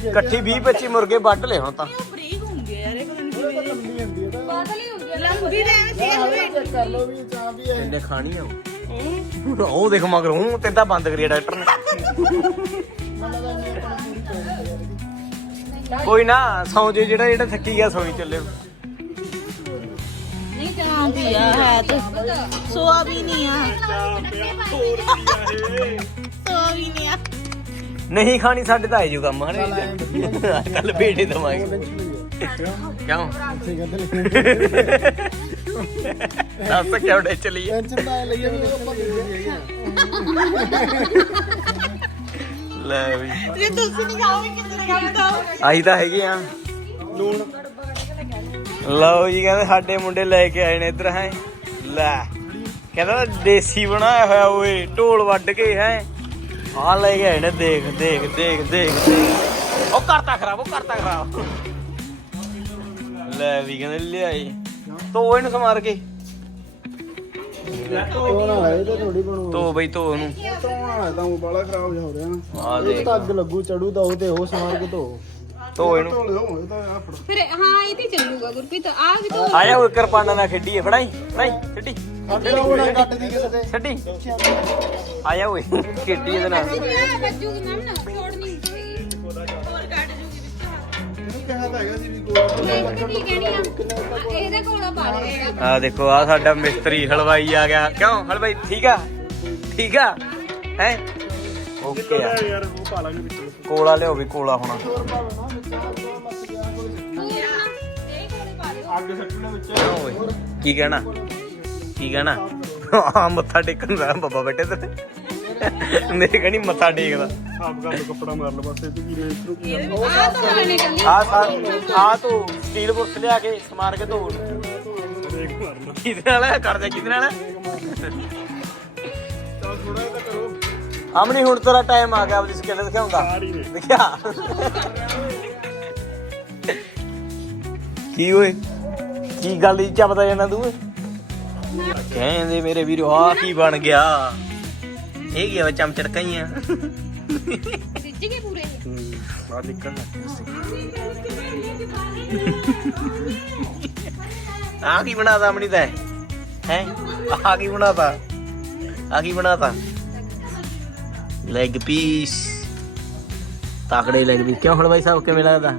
ਇਕੱਠੀ 20 25 ਮੁਰਗੇ ਵੱਢ ਲਏ ਹੁਣ ਤਾਂ। ਫ੍ਰੀ ਹੁੰਦੇ ਯਾਰ ਇਹ ਪਤਾ ਨਹੀਂ ਕਿਵੇਂ ਲੰਬੀ ਹੁੰਦੀ ਹੈ ਲੰਬੀ ਦੇ ਐਵੇਂ ਸੀ ਚੈੱਕ ਕਰ ਲਓ ਵੀ ਚਾਹ ਵੀ ਹੈ ਇਹਨੇ ਖਾਣੀ ਆ ਉਹ? ਉਹ ਦੇਖ ਮਗਰ ਹੂੰ ਤੇ ਤਾਂ ਬੰਦ ਕਰੀਆ ਡਾਕਟਰ ਨੇ। ਕੋਈ ਨਾ ਸੌਂ ਜੇ ਜਿਹੜਾ ਜਿਹੜਾ ਥੱਕੀ ਗਿਆ ਸੌਂ ਹੀ ਚੱਲੇ ਨਹੀਂ ਚਾਹਦੀ ਆ ਹੈ ਤੇ ਸੋਆਬੀਨ ਹੀ ਆ। ਸੋਆਬੀਨ ਹੀ ਆ। ਨਹੀਂ ਖਾਣੀ ਸਾਡੇ ਤਾਂ ਆਏ ਜੋ ਕੰਮ ਹਨੇ ਕੱਲ ਬੇੜੇ ਦਵਾਂਗੇ। ਕਿਉਂ? ਦੱਸ ਕਿਉਂ ਡੇ ਚਲੀ? ਟੈਨਸ਼ਨ ਤਾਂ ਵੀ। ਆਪਾਂ ਲੈ ਵੀ ਤੁਸੀਂ ਨਹੀਂ ਖਾਓਗੇ ਆਈ ਤਾਂ ਹੈਗੇ ਆ। ਲੂਣ ਲਓ ਜੀ, ਕਹਿੰਦੇ ਸਾਡੇ ਮੁੰਡੇ ਲੈ ਕੇ ਆਏ ਨੇ ਇੱਧਰ, ਹੈ। ਲੈ। ਕਹਿੰਦਾ ਦੇਸੀ ਬਣਾਇਆ ਹੋਇਆ ਓਏ, ਢੋਲ ਵੱਢ ਕੇ, ਹੈ। ਆ ਲੈ ਕੇ ਆਏ ਨੇ ਦੇਖ ਦੇਖ ਦੇਖ ਦੇਖ। ਉਹ ਕਰਤਾ ਖਰਾਬ, ਉਹ ਕਰਤਾ ਖਰਾਬ। ਲੈ ਵੀ ਕਹਿੰਦੇ ਲਿਆਏ। ਤੋ ਇਹਨੂੰ ਸਮਾਰ ਕੇ। ਤੋਣਾ ਹੈ ਇਹ ਤਾਂ ਥੋੜੀ ਬਣੂ ਤੋ ਬਈ ਤੋ ਉਹਨੂੰ। ਹੈ ਤਾਂ ਉਹ ਬਾਲਾ ਖਰਾਬ ਹੋ ਰਿਹਾ ਆ ਇਹ ਦੇਖ। ਤਾਂ ਅੱਗ ਲੱਗੂ ਚੜੂ ਤਾਂ ਉਹ ਤੇ ਉਹ ਸਮਾਰ ਕੇ ਧੋ ਤੋ ਇਹਨੂੰ। ਧੋ ਲਿਓ ਇਹ ਤਾਂ ਆ ਫੜ ਫਿਰ ਹਾਂ ਇਹ ਤੇ ਚੱਲੂਗਾ ਗੁਰਪ੍ਰੀਤ। ਆ ਵੀ ਤੂੰ ਆਇਆ ਉਹ ਕਿਰਪਾਨਾਂ ਨਾਲ ਖੇਡੀਏ। ਫੜਾਈ ਫੜਾਈ ਛੱਡੀ। ਸਾਡੇ ਲੋਕ ਨਾ ਕੱਟ ਦੀ ਕਿਸੇ ਤੇ। ਛੱਡੀ। ਆਇਆ ਓਏ ਖੇਡੀ ਇਹਦੇ ਨਾਲ। ਬੱਜੂਗੀ ਨਾ ਨਾ ਵੀ ਕਹਿਣੀ ਆ ਇਹਦੇ ਕੋਲ ਪਾ ਦੇ ਆ ਦੇਖੋ ਆ ਸਾਡਾ ਮਿਸਤਰੀ ਹਲਵਾਈ ਆ ਗਿਆ। ਕਿਉਂ? ਹਲਵਾਈ ਠੀਕ ਆ? ਠੀਕ ਆ? ਹੈ? ਓਕੇ ਆ। ਯਾਰ ਉਹ ਪਾ ਲਾਂਗੇ ਵਿੱਚ ਕੋਲਾ ਲਿਓ ਵੀ, ਕੋਲਾ ਹੋਣਾ। ਇਹ ਕੋਲ ਪਾ ਦੇ ਅੱਗ ਸੱਟਣੇ ਵਿੱਚ ਕਿਉਂ ਓਏ, ਕੀ ਕਹਿਣਾ? ਕੀ ਕਹਿਣਾ? ਆ ਮੱਥਾ ਟੇਕਣ ਦਾ ਬਾਬਾ ਬੈਠੇ ਤੇ। ਮੇਰੇ ਕਹਣੀ ਮੱਥਾ ਟੇਕਦਾ। ਆਪ ਗੱਲ ਕੱਪੜਾ ਮਾਰ ਲਓ ਬਸ ਇਹ ਤੇ ਕੀ ਰੇਸ ਨੂੰ ਕੀ ਆ। ਆ ਤਾਂ ਮਾਰਨੇ ਕੱਲੀ ਆ ਸਾ ਆ ਤੂੰ ਸਟੀਲ ਬੁਰਸ਼ ਲਿਆ ਕੇ ਸਮਾਰ ਕੇ ਧੋ। ਰੇਕ ਮਾਰ ਲਓ। ਕਿਹਦੇ ਨਾਲ ਹੈ? ਕਰਦਾ ਕਿਹਦੇ ਨਾਲ ਹੈ? ਚੱਲ ਥੋੜਾ ਜਿਹਾ ਤਾਂ ਕਰੋ। ਆਮਣੀ ਹੁਣ ਤੇਰਾ ਟਾਈਮ ਆ ਗਿਆ ਆਪਣੀ ਸਕਿੱਲ ਦਿਖਾਉਂਦਾ। ਸਾਰੀ ਨੇ। ਦਿਖਿਆ ਕੀ ਓਏ? ਕੀ ਗੱਲ ਹੀ ਚੱਪਦਾ ਜਾਂਦਾ ਤੂੰ ਓਏ? ਕਹਿੰਦੇ ਮੇਰੇ ਵੀਰੋ ਆ ਕੀ ਬਣ ਗਿਆ? ਇਹ ਕੀ ਆ ਵੇ ਚਮਚੜਕਾਂ ਹੀ ਆ ਰਿੱਝ ਗਏ ਪੂਰੇ ਬਾਹਰ ਨਿਕਲ ਆ ਕੀ ਬਣਾਤਾ ਆਪਣੀ ਤਾਂ ਹੈ? ਆ ਕੀ ਬਣਾਤਾ? ਆ ਕੀ ਬਣਾਤਾ? ਲੈਗ ਪੀਸ ਤਾਕੜੇ ਲੈਗ ਪੀਸ ਕਿਉਂ ਹਲਵਾਈ ਸਾਹਿਬ ਕਿਵੇਂ ਲੱਗਦਾ?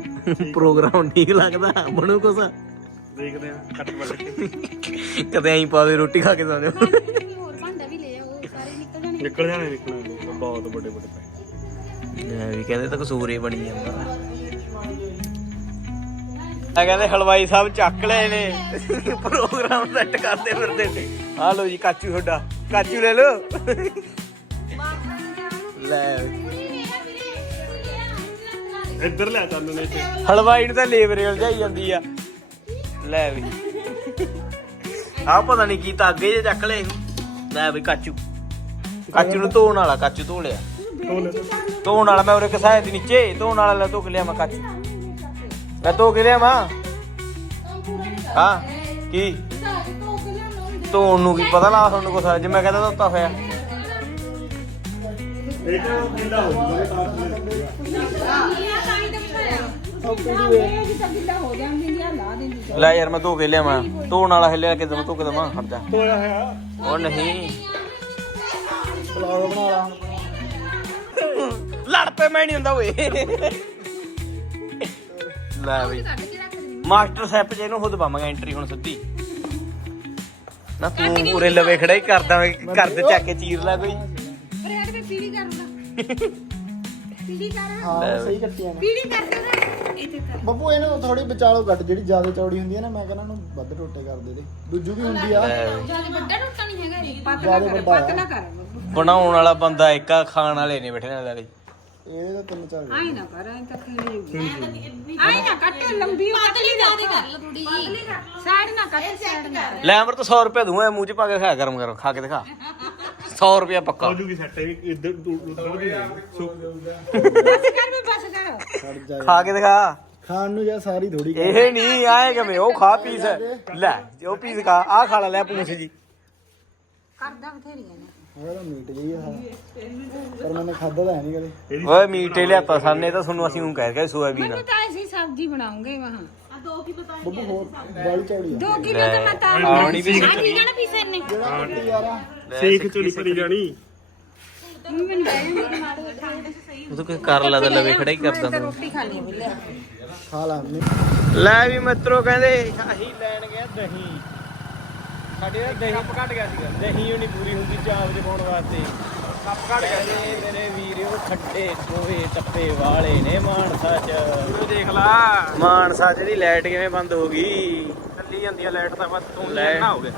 ਪ੍ਰੋਗਰਾਮ ਠੀਕ ਲੱਗਦਾ? ਬਣੂ ਕੁਛ? ਦੇਖਦੇ ਆ ਕੱਟ ਵੱਟ ਕਦੇ ਐਂ ਪਾਵੇ ਰੋਟੀ ਖਾ ਕੇ ਸਾਰੇ ਨਿਕਲ ਜਾਣੇ ਨਿਕਲ ਜਾਣੇ ਨਿਕਲ ਜਾਣੇ ਬਹੁਤ ਵੱਡੇ ਵੱਡੇ ਪੈ ਲੈ ਵੀ ਕਹਿੰਦੇ ਤਾਂ ਕਸੂਰ ਹੀ ਬਣੀ ਜਾਂਦਾ। ਆ ਕਹਿੰਦੇ ਹਲਵਾਈ ਸਾਹਿਬ ਚੱਕ ਲਏ ਨੇ। ਪ੍ਰੋਗਰਾਮ ਸੈੱਟ ਕਰਦੇ ਫਿਰਦੇ ਨੇ। ਆ ਲਓ ਜੀ ਕਾਚੂ ਤੁਹਾਡਾ। ਕਾਚੂ ਲੈ ਲਓ। ਲੈ। ਇੱਧਰ ਲੈ ਚੱਲ ਨੇ ਤੇ ਹਲਵਾਈ ਨੂੰ ਤਾਂ ਲੇਬਰ ਰੇਲ ਜਾਈ ਜਾਂਦੀ ਆ। ਲੈ ਵੀ। ਆ ਪਤਾ ਨਹੀਂ ਕੀ ਤਾਂ ਅੱਗੇ ਜੇ ਚੱਕ ਲਏ। ਲੈ ਵੀ ਕਾਚੂ। ਕਾਚੂ ਨੂੰ ਧੋਣ ਵਾਲਾ ਕਾਚੂ ਧੋ ਲਿਆ ਧੋਣ ਵਾਲਾ ਮੈਂ ਉਰੇ ਕਸਾਇਆ ਦੀ ਨੀਚੇ ਧੋਣ ਵਾਲਾ ਲੈ ਧੋ ਕੇ ਲਿਆ ਮੈਂ ਕਾਚੂ। ਮੈਂ ਧੋ ਕੇ ਲਿਆ ਮਾਂ ਹਾਂ ਕੀ? ਧੋਣ ਨੂੰ ਕੀ ਪਤਾ ਲਾ ਤੁਹਾਨੂੰ ਕੁਛ ਜੇ ਮੈਂ ਕਹਿੰਦਾ ਧੋਤਾ ਹੋਇਆ। ਕਿੰਦਾ ਹੋ ਤਾਂ ਲਾ ਯਾਰ ਮੈਂ ਧੋ ਕੇ ਲਿਆ ਮੈਂ ਧੋਣ ਵਾਲਾ ਹਿੱਲਿਆ ਕਿ ਦਮ ਧੋ ਕੇ ਦਵਾਂ ਹਟ ਜਾ। ਹੋਇਆ ਹੋਇਆ। ਉਹ ਨਹੀਂ। ਬਲੌਗ ਬਣਾ ਲਾ। ਲੜ ਪੇ ਮੈਂ ਨਹੀਂ ਹੁੰਦਾ ਓਏ। ਲੈ ਬਈ। ਮਾਸਟਰ ਸੈਪ ਜੇ ਇਹਨੂੰ ਖੁਦ ਪਾਵਾਂਗਾ ਐਂਟਰੀ ਹੁਣ ਸਿੱਧੀ। ਨਾ ਤੂੰ ਪੂਰੇ ਲਵੇ ਖੜਾ ਹੀ ਕਰਦਾ ਕਰ ਦੇ ਚੱਕ ਕੇ ਚੀਰ ਲੈ ਕੋਈ ਪੀੜੀ ਕਰੂੰਗਾ ਪੀੜੀ ਕਰ। ਹਾਂ ਸਹੀ ਕੱਟੀਆਂ ਨੇ ਪੀੜੀ ਕਰ ਦੇ ਇੱਥੇ ਕਰ। ਬੱਬੂ ਇਹਨੂੰ ਥੋੜੀ ਵਿਚਾਲੋ ਕੱਟ ਜਿਹੜੀ ਜ਼ਿਆਦਾ ਚੌੜੀ ਹੁੰਦੀ ਹੈ ਨਾ ਮੈਂ ਕਹਿੰਦਾ ਇਹਨੂੰ ਵੱਧ ਟੋਟੇ ਕਰ ਦੇ ਦੇ। ਦੂਜੂ ਵੀ ਹੁੰਦੀ ਆ। ਜ਼ਿਆਦਾ ਵੱਡਾ ਟੁੱਟਾ ਨਹੀਂ ਹੈਗਾ ਇਹ। ਪਤਲਾ ਜ਼ਿਆਦਾ ਕਰ ਵੱਡਾ ਆ। ਪਤਲਾ ਕਰ। ਬਣਾਉਣ ਵਾਲਾ ਬੰਦਾ ਇੱਕ ਆ ਖਾਣ ਵਾਲੇ ਨੇ ਬੈਠੇ ਨਾਲ ਵਾਲੇ ਇਹ ਤਾਂ ਤਿੰਨ ਚਾਰ ਆਈ ਨਾ ਕਰ ਐਂ ਤਾਂ ਹੋਊਗੀ ਆਈ ਨਾ ਕੱਟ ਲੰਬੀ ਪਤਲੀ ਜ਼ਿਆਦਾ ਕਰ ਲਓ ਥੋੜੀ ਜੀ ਸਾਈਡ ਨਾ ਕੱਟ ਸਾਈਡ ਨਾ ਕਰ। ਲੈ ਅਮਰ ਤਾਂ 100 ਰੁਪਏ ਦੂੰ ਐ ਮੂੰਹ ਚ ਪਾ ਕੇ ਖਾ ਗਰਮ ਗਰਮ ਖਾ ਕੇ ਦਿਖਾ। 100 ਰੁਪਏ ਪੱਕਾ। ਜੂਗੀ ਸੈੱਟ ਇੱਧਰ ਬਸ ਕਰ ਬਸ ਖਾ ਕੇ ਦਿਖਾ। ਖਾਣ ਨੂੰ ਜਾਂ ਸਾਰੀ ਥੋੜੀ ਇਹ ਨਹੀਂ ਆਏ ਕਿਵੇਂ ਉਹ ਖਾ ਪੀਸ ਲੈ ਉਹ ਪੀਸ ਖਾ ਆ ਖਾ ਲੈ ਲੈ ਪੂੰਛ ਜੀ। ਕਰਦਾ ਬਥੇਰੀਆਂ ਨੇ ਉਹ ਤਾਂ ਮੀਟ ਜਿਹੀ ਆ। ਪਰ ਮੈंने ਖਾਦਾ ਤਾਂ ਹੈ ਨਹੀਂ ਕਦੇ। ਓਏ ਮੀਟੇ ਲਿਆਤਾ ਸਾਨੇ ਤਾਂ ਤੁਹਾਨੂੰ ਅਸੀਂ ਉਹ ਕਹਿ ਕੇ ਸੋਇਆਬੀਨ ਮੈਨੂੰ ਤਾਂ ਐਸੀ ਸਬਜ਼ੀ ਬਣਾਉਂਗੇ ਵਹਾਂ। ਬੱਬੂ ਹੋਰ ਬਾਲੀ ਚੌੜੀ ਆ। ਦੋ ਕਿਲੋ ਤਾਂ ਮੈਂ ਤਾਂ ਆਉਣੀ ਵੀ ਆ ਠੀਕ ਆ ਨਾ ਪੀਸਰ ਨੇ ਰੋਟੀ ਯਾਰ ਆ। ਸੇਖ ਚੋਲੀ ਪਰੀ ਜਾਣੀ। ਮੈਨੂੰ ਬੈਠ ਮੇਰੀ ਮਾਂ ਦੇ ਠੰਡ ਉਹ ਤਾਂ ਕੋਈ ਕਰ ਲਾ ਤਾਂ ਲਵੇ ਖੜਾ ਹੀ ਕਰਦਾ ਤੂੰ ਰੋਟੀ ਖਾ ਲਈ। ਬੁੱਲੇ ਖਾ ਲਾ। ਮੈਂ ਲੈ ਵੀ ਮਿੱਤਰੋ ਕਹਿੰਦੇ ਅਸੀਂ ਲੈਣ ਗਏ ਦਹੀਂ। ਸਾਡੇ ਦਾ ਦਹੀਂ ਕੱਪ ਘਟ ਗਿਆ ਸੀਗਾ। ਦਹੀਂ ਉਹ ਨਹੀਂ ਪੂਰੀ ਹੁੰਦੀ ਚਾਪ ਦੇ ਪਾਉਣ ਵਾਸਤੇ। ਕੱਪ ਘਟ ਗਿਆ ਸੀ ਮੇਰੇ ਵੀਰ ਉਹ ਖੱਡੇ ਟੋਏ ਟੱਪੇ ਵਾਲੇ ਨੇ ਮਾਨਸਾ ਚ। ਉਹ ਦੇਖ ਲਾ। ਮਾਨਸਾ ਚ ਦੀ ਲਾਈਟ ਕਿਵੇਂ ਬੰਦ ਹੋ ਗਈ? ਚੱਲੀ ਜਾਂਦੀ ਆ ਲਾਈਟ ਤਾਂ ਬਸ ਤੂੰ ਲੈ। ਨਾ ਹੋ ਗਿਆ?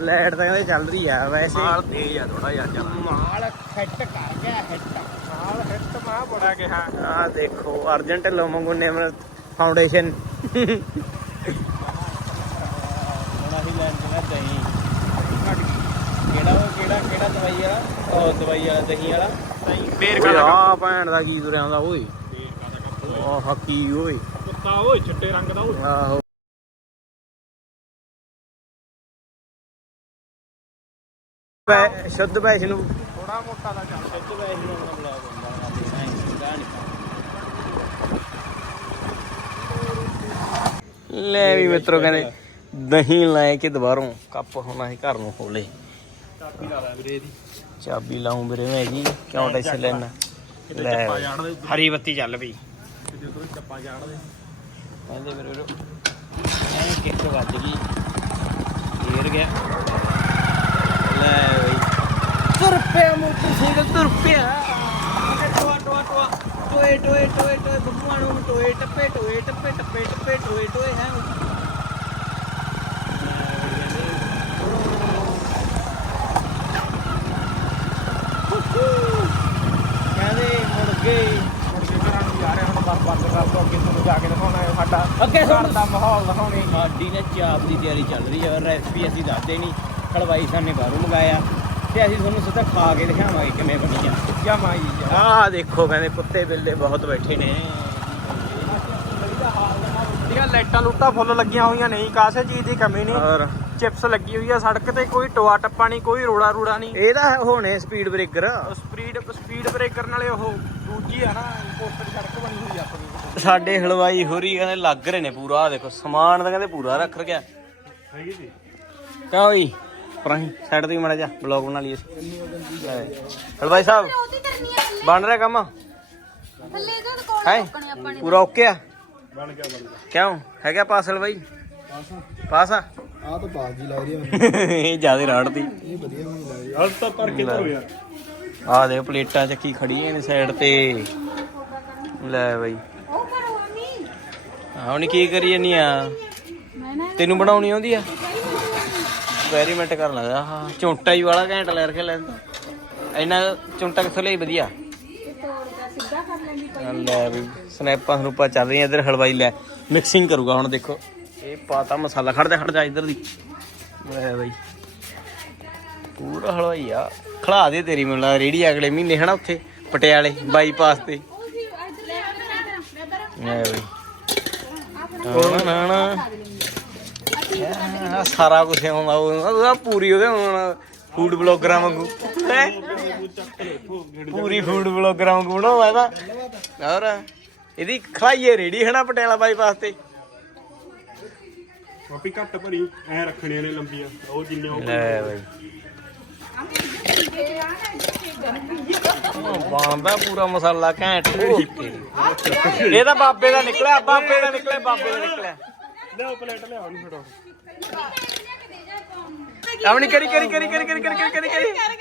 ਲਾਈਟ ਤਾਂ ਕਹਿੰਦੇ ਚੱਲ ਰਹੀ ਆ ਵੈਸੇ। ਮਾਲ ਤੇਜ਼ ਆ ਥੋੜਾ ਜਿਹਾ ਚੱਲ ਮਾਲ ਫਿੱਟ ਕਰ ਗਿਆ ਹਿੱਟ ਮਾਲ ਹਿੱਟ ਮਾ ਬੜਾ ਕਿਹਾ। ਆ ਦੇਖੋ ਅਰਜਨ ਢਿੱਲੋਂ ਮੰਗੂ ਨੇ ਫਾਊਂਡੇਸ਼ਨ। ਅਸੀਂ ਲੈਣ ਚੱਲਿਆ ਦਹੀਂ। ਦਵਾਈ ਵਾਲਾ ਉਹ ਦਵਾਈ ਵਾਲਾ ਦਹੀਂ ਵਾਲਾ ਕਾ ਆ ਭੈਣ ਦਾ ਕੀ ਤੁਰਿਆ ਆਉਂਦਾ ਓਏ। ਆਹ ਕੀ ਓਏ। ਕੁੱਤਾ ਓਏ ਚਿੱਟੇ ਰੰਗ ਦਾ ਓਏ। ਆਹੋ। ਵੈ ਸ਼ੁੱਧ ਵੈਸ਼ ਨੂੰ ਥੋੜਾ ਮੋਟਾ ਦਾ ਚੱਲ। ਸ਼ੁੱਧ ਵੈਸ਼ ਨੂੰ ਆਪਣਾ ਬਲੌਗ ਹੁੰਦਾ ਲੈ ਵੀ ਮਿੱਤਰੋ ਕਹਿੰਦੇ ਦਹੀਂ ਲੈ ਕੇ ਦੁਬਾਰੋਂ ਕੱਪ ਹੁਣ ਅਸੀਂ ਘਰ ਨੂੰ ਖੋਲੇ ਕਾਪੀ ਲਾ ਲੈ ਵੀਰੇ ਇਹਦੀ। ਚਾਬੀ ਲਾਉਂ ਵੀਰੇ ਮੈਂ ਜੀ ਕਿਉਂ ਟੈਨਸ਼ਨ ਲੈਣਾ। ਲੈ ਹਰੀ ਬੱਤੀ ਚੱਲ ਪਈ। ਜਦੋਂ ਚੱਪਾ ਜਾਣ ਦੇ। ਕਹਿੰਦੇ ਵੀਰੇ ਵੀਰੋ ਐ ਕਿੱਕ ਵੱਜ ਗਈ। ਫੇਰ ਗਿਆ। ਲੈ ਬਈ। ਤੁਰ ਪਿਆ ਮੋਟਰ ਸਾਈਕਲ ਤੁਰ ਪਿਆ ਟੋਆ ਟੋਆ ਟੋਆ। ਟੋਏ ਟੋਏ ਟੋਏ ਟੋਏ। ਬੱਬੂਆਂ ਨੂੰ ਟੋਏ ਟੱਪੇ ਟੋਏ ਟੱਪੇ ਟੱਪੇ ਟੱਪੇ ਟੋਏ ਟੋਏ ਹੈ ਕਹਿੰਦੇ ਮੁੜ ਗਏ ਮੁੜ ਕੇ ਘਰਾਂ ਨੂੰ ਜਾ ਰਹੇ ਹੁਣ ਬਸ ਬੰਦ ਕਰ ਦੋ ਅੱਗੇ ਤੁਹਾਨੂੰ ਜਾ ਕੇ ਦਿਖਾਉਣਾ ਹੈ ਸਾਡਾ ਅੱਗੇ ਘਰ ਦਾ ਮਾਹੌਲ ਦਿਖਾਉਣੇ। ਸਾਡੀ ਨੇ ਚਾਪ ਦੀ ਤਿਆਰੀ ਚੱਲ ਰਹੀ ਹੈ ਰੈਸਪੀ ਅਸੀਂ ਦੱਸਦੇ ਨਹੀਂ ਹਲਵਾਈ ਸਾਹਿਬ ਨੇ ਬਾਹਰੋਂ ਮੰਗਾਇਆ ਤੇ ਅਸੀਂ ਤੁਹਾਨੂੰ ਸਿੱਧਾ ਖਾ ਕੇ ਦਿਖਾਵਾਂਗੇ ਕਿਵੇਂ ਬਣੀ ਆ। ਜਮਾ ਜੀ ਜਾ। ਆਹ ਦੇਖੋ ਕਹਿੰਦੇ ਕੁੱਤੇ ਬਿੱਲੇ ਬਹੁਤ ਬੈਠੇ ਨੇ। ਠੀਕ ਲਾਈਟਾਂ ਲੂਟਾਂ ਫੁੱਲ ਲੱਗੀਆਂ ਹੋਈਆਂ ਨਹੀਂ ਕਾਸੇ ਚੀਜ਼ ਦੀ ਕਮੀ ਨਹੀਂ। ਔਰ ਚਿਪਸ ਲੱਗੀ ਹੋਈ ਆ ਸੜਕ ਤੇ ਕੋਈ ਟੋਆ ਟੱਪਾ ਨਹੀਂ ਕੋਈ ਰੋੜਾ ਰੂੜਾ ਨਹੀਂ। ਇਹਦਾ ਹੋਣੇ speed breaker speed speed breaker ਨਾਲੇ ਉਹ ਦੂਜੀ ਆ ਨਾ ਪੋਸਟਰ ਸੜਕ ਬਣੀ ਹੋਈ ਆ ਆਪਣੀ। ਸਾਡੇ ਹਲਵਾਈ ਹੋਰੀ ਕਹਿੰਦੇ ਲੱਗ ਰਹੇ ਨੇ ਪੂਰਾ ਆਹ ਦੇਖੋ ਸਮਾਨ ਤਾਂ ਕਹਿੰਦੇ ਪੂਰਾ ਰੱਖ ਰਖਿਆ। ਹੈਗੀ ਸੀ ਕਾ ਹੋਈ ਪਰਾਂ ਸਾਈਡ ਤੇ ਮੜਾ ਜਾ ਬਲੌਗ ਬਣਾ ਲਈਏ ਲੈ। ਹਲਵਾਈ ਸਾਹਿਬ ਆ ਬਣ ਰਿਹਾ ਕੰਮ? ਥੱਲੇ ਇਹਦੇ ਕੋਲ ਹੈ? ਰੋਕਣੇ ਆਪਾਂ ਨੇ। ਪੂਰਾ ਓਕੇ ਆ? ਬਣ ਗਿਆ ਬਣ ਗਿਆ। ਕਿਉਂ? ਹੈਗਾ ਪਾਸਲ ਬਾਈ ਪਾਸ ਆ। ਆ? ਤਾਂ ਬਾਜ ਜੀ ਲੱਗ ਰਹੀ ਹੈ ਇਹ ਜ਼ਿਆਦਾ ਰਾੜਦੀ ਇਹ ਵਧੀਆ ਬਣੀ ਲੱਗ ਰਹੀ ਹਲ ਤਾਂ ਪਰ ਕਿੱਧਰ ਹੋਇਆ ਆ ਦੇ ਪਲੇਟਾਂ ਚੱਕੀ ਖੜੀਆਂ ਨੇ ਸਾਈਡ ਤੇ। ਲੈ ਬਾਈ। ਉਹ ਹੁਣ ਕੀ ਕਰੀ ਜਾਨੀ ਆ? ਮੈਂ ਨਾ ਤੈਨੂੰ ਬਣਾਉਣੀ ਆਉਂਦੀ ਆ? ਐਕਸਪੈਰੀਮੈਂਟ ਕਰਨ ਲੱਗਾ। ਹਾਂ ਝੁੰਟਾ ਹੀ ਵਾਲਾ ਘੈਂਟ ਲੈ ਰਖੇ ਲੈਂਦਾ ਇੰਨਾ ਝੁੰਟਾ ਕਿੱਥੋਂ ਲਈ? ਵਧੀਆ। ਸਿੱਧਾ ਕਰ ਲੈਂਦੀ ਲੈ ਵੀ ਸਨੈਪਾਂ ਸਰੂਪਾਂ ਚੱਲ ਰਹੀਆਂ ਇਧਰ ਹਲਵਾਈ ਲੈ। ਮਿਕਸਿੰਗ ਕਰੂਗਾ ਹੁਣ ਦੇਖੋ। ਇਹ ਪਾਤਾ ਮਸਾਲਾ ਖੜ ਜਾ ਖੜ ਜਾ ਇਧਰ ਦੀ। ਲੈ ਬਾਈ। ਪੂਰਾ ਹਲਵਾਈ ਆ। ਖੜਾ ਦੇ ਤੇਰੀ ਮੈਨੂੰ ਲੱਗਦਾ ਰੇੜੀ ਅਗਲੇ ਮਹੀਨੇ ਹਨਾ ਉੱਥੇ? ਪਟਿਆਲੇ ਬਾਈਪਾਸ ਤੇ। ਲੈ ਬਾਈ। ਆਹ ਸਾਰਾ ਕੁਝ ਆਉਂਦਾ ਉਹ ਪੂਰੀ ਉਹਦੇ ਹੁਣ ਫੂਡ ਬਲੌਗਰਾਂ ਵਾਂਗੂ। ਹੈਂ? ਪੂਰੀ ਫੂਡ ਬਲੌਗਰਾਂ ਵਾਂਗੂ ਬਣਾਉਂਦਾ ਇਹਦਾ ਹੋਰ? ਇਹਦੀ ਖਲਾਈਏ ਰੇੜੀ ਹਨਾ ਪਟਿਆਲਾ ਬਾਈਪਾਸ ਤੇ? ਕਾਪੀ ਘੱਟ ਭਰੀ ਐ ਰੱਖਣੀਆਂ ਨੇ ਲੰਬੀਆਂ ਉਹ ਜਿੰਨੇ ਉਹ ਲੈ ਬਾਈ। ਬਣਦਾ ਪੂਰਾ ਮਸਾਲਾ ਘੈਂਟ ਇਹ ਤਾਂ ਬਾਬੇ ਦਾ ਨਿਕਲਿਆ ਬਾਬੇ ਦਾ ਨਿਕਲਿਆ ਬਾਬੇ ਦਾ ਨਿਕਲਿਆ। ਲਿਆਓ ਪਲੇਟ ਲਿਆਓ ਨਹੀਂ ਫੜੋ ਆਪਣੀ ਕਰੀ ਕਰੀ ਕਰੀ ਕਰੀ ਕਰੀ ਕਰੀ ਕਰੀ ਕਰੀ ਕਰੀ। ਕੱਲ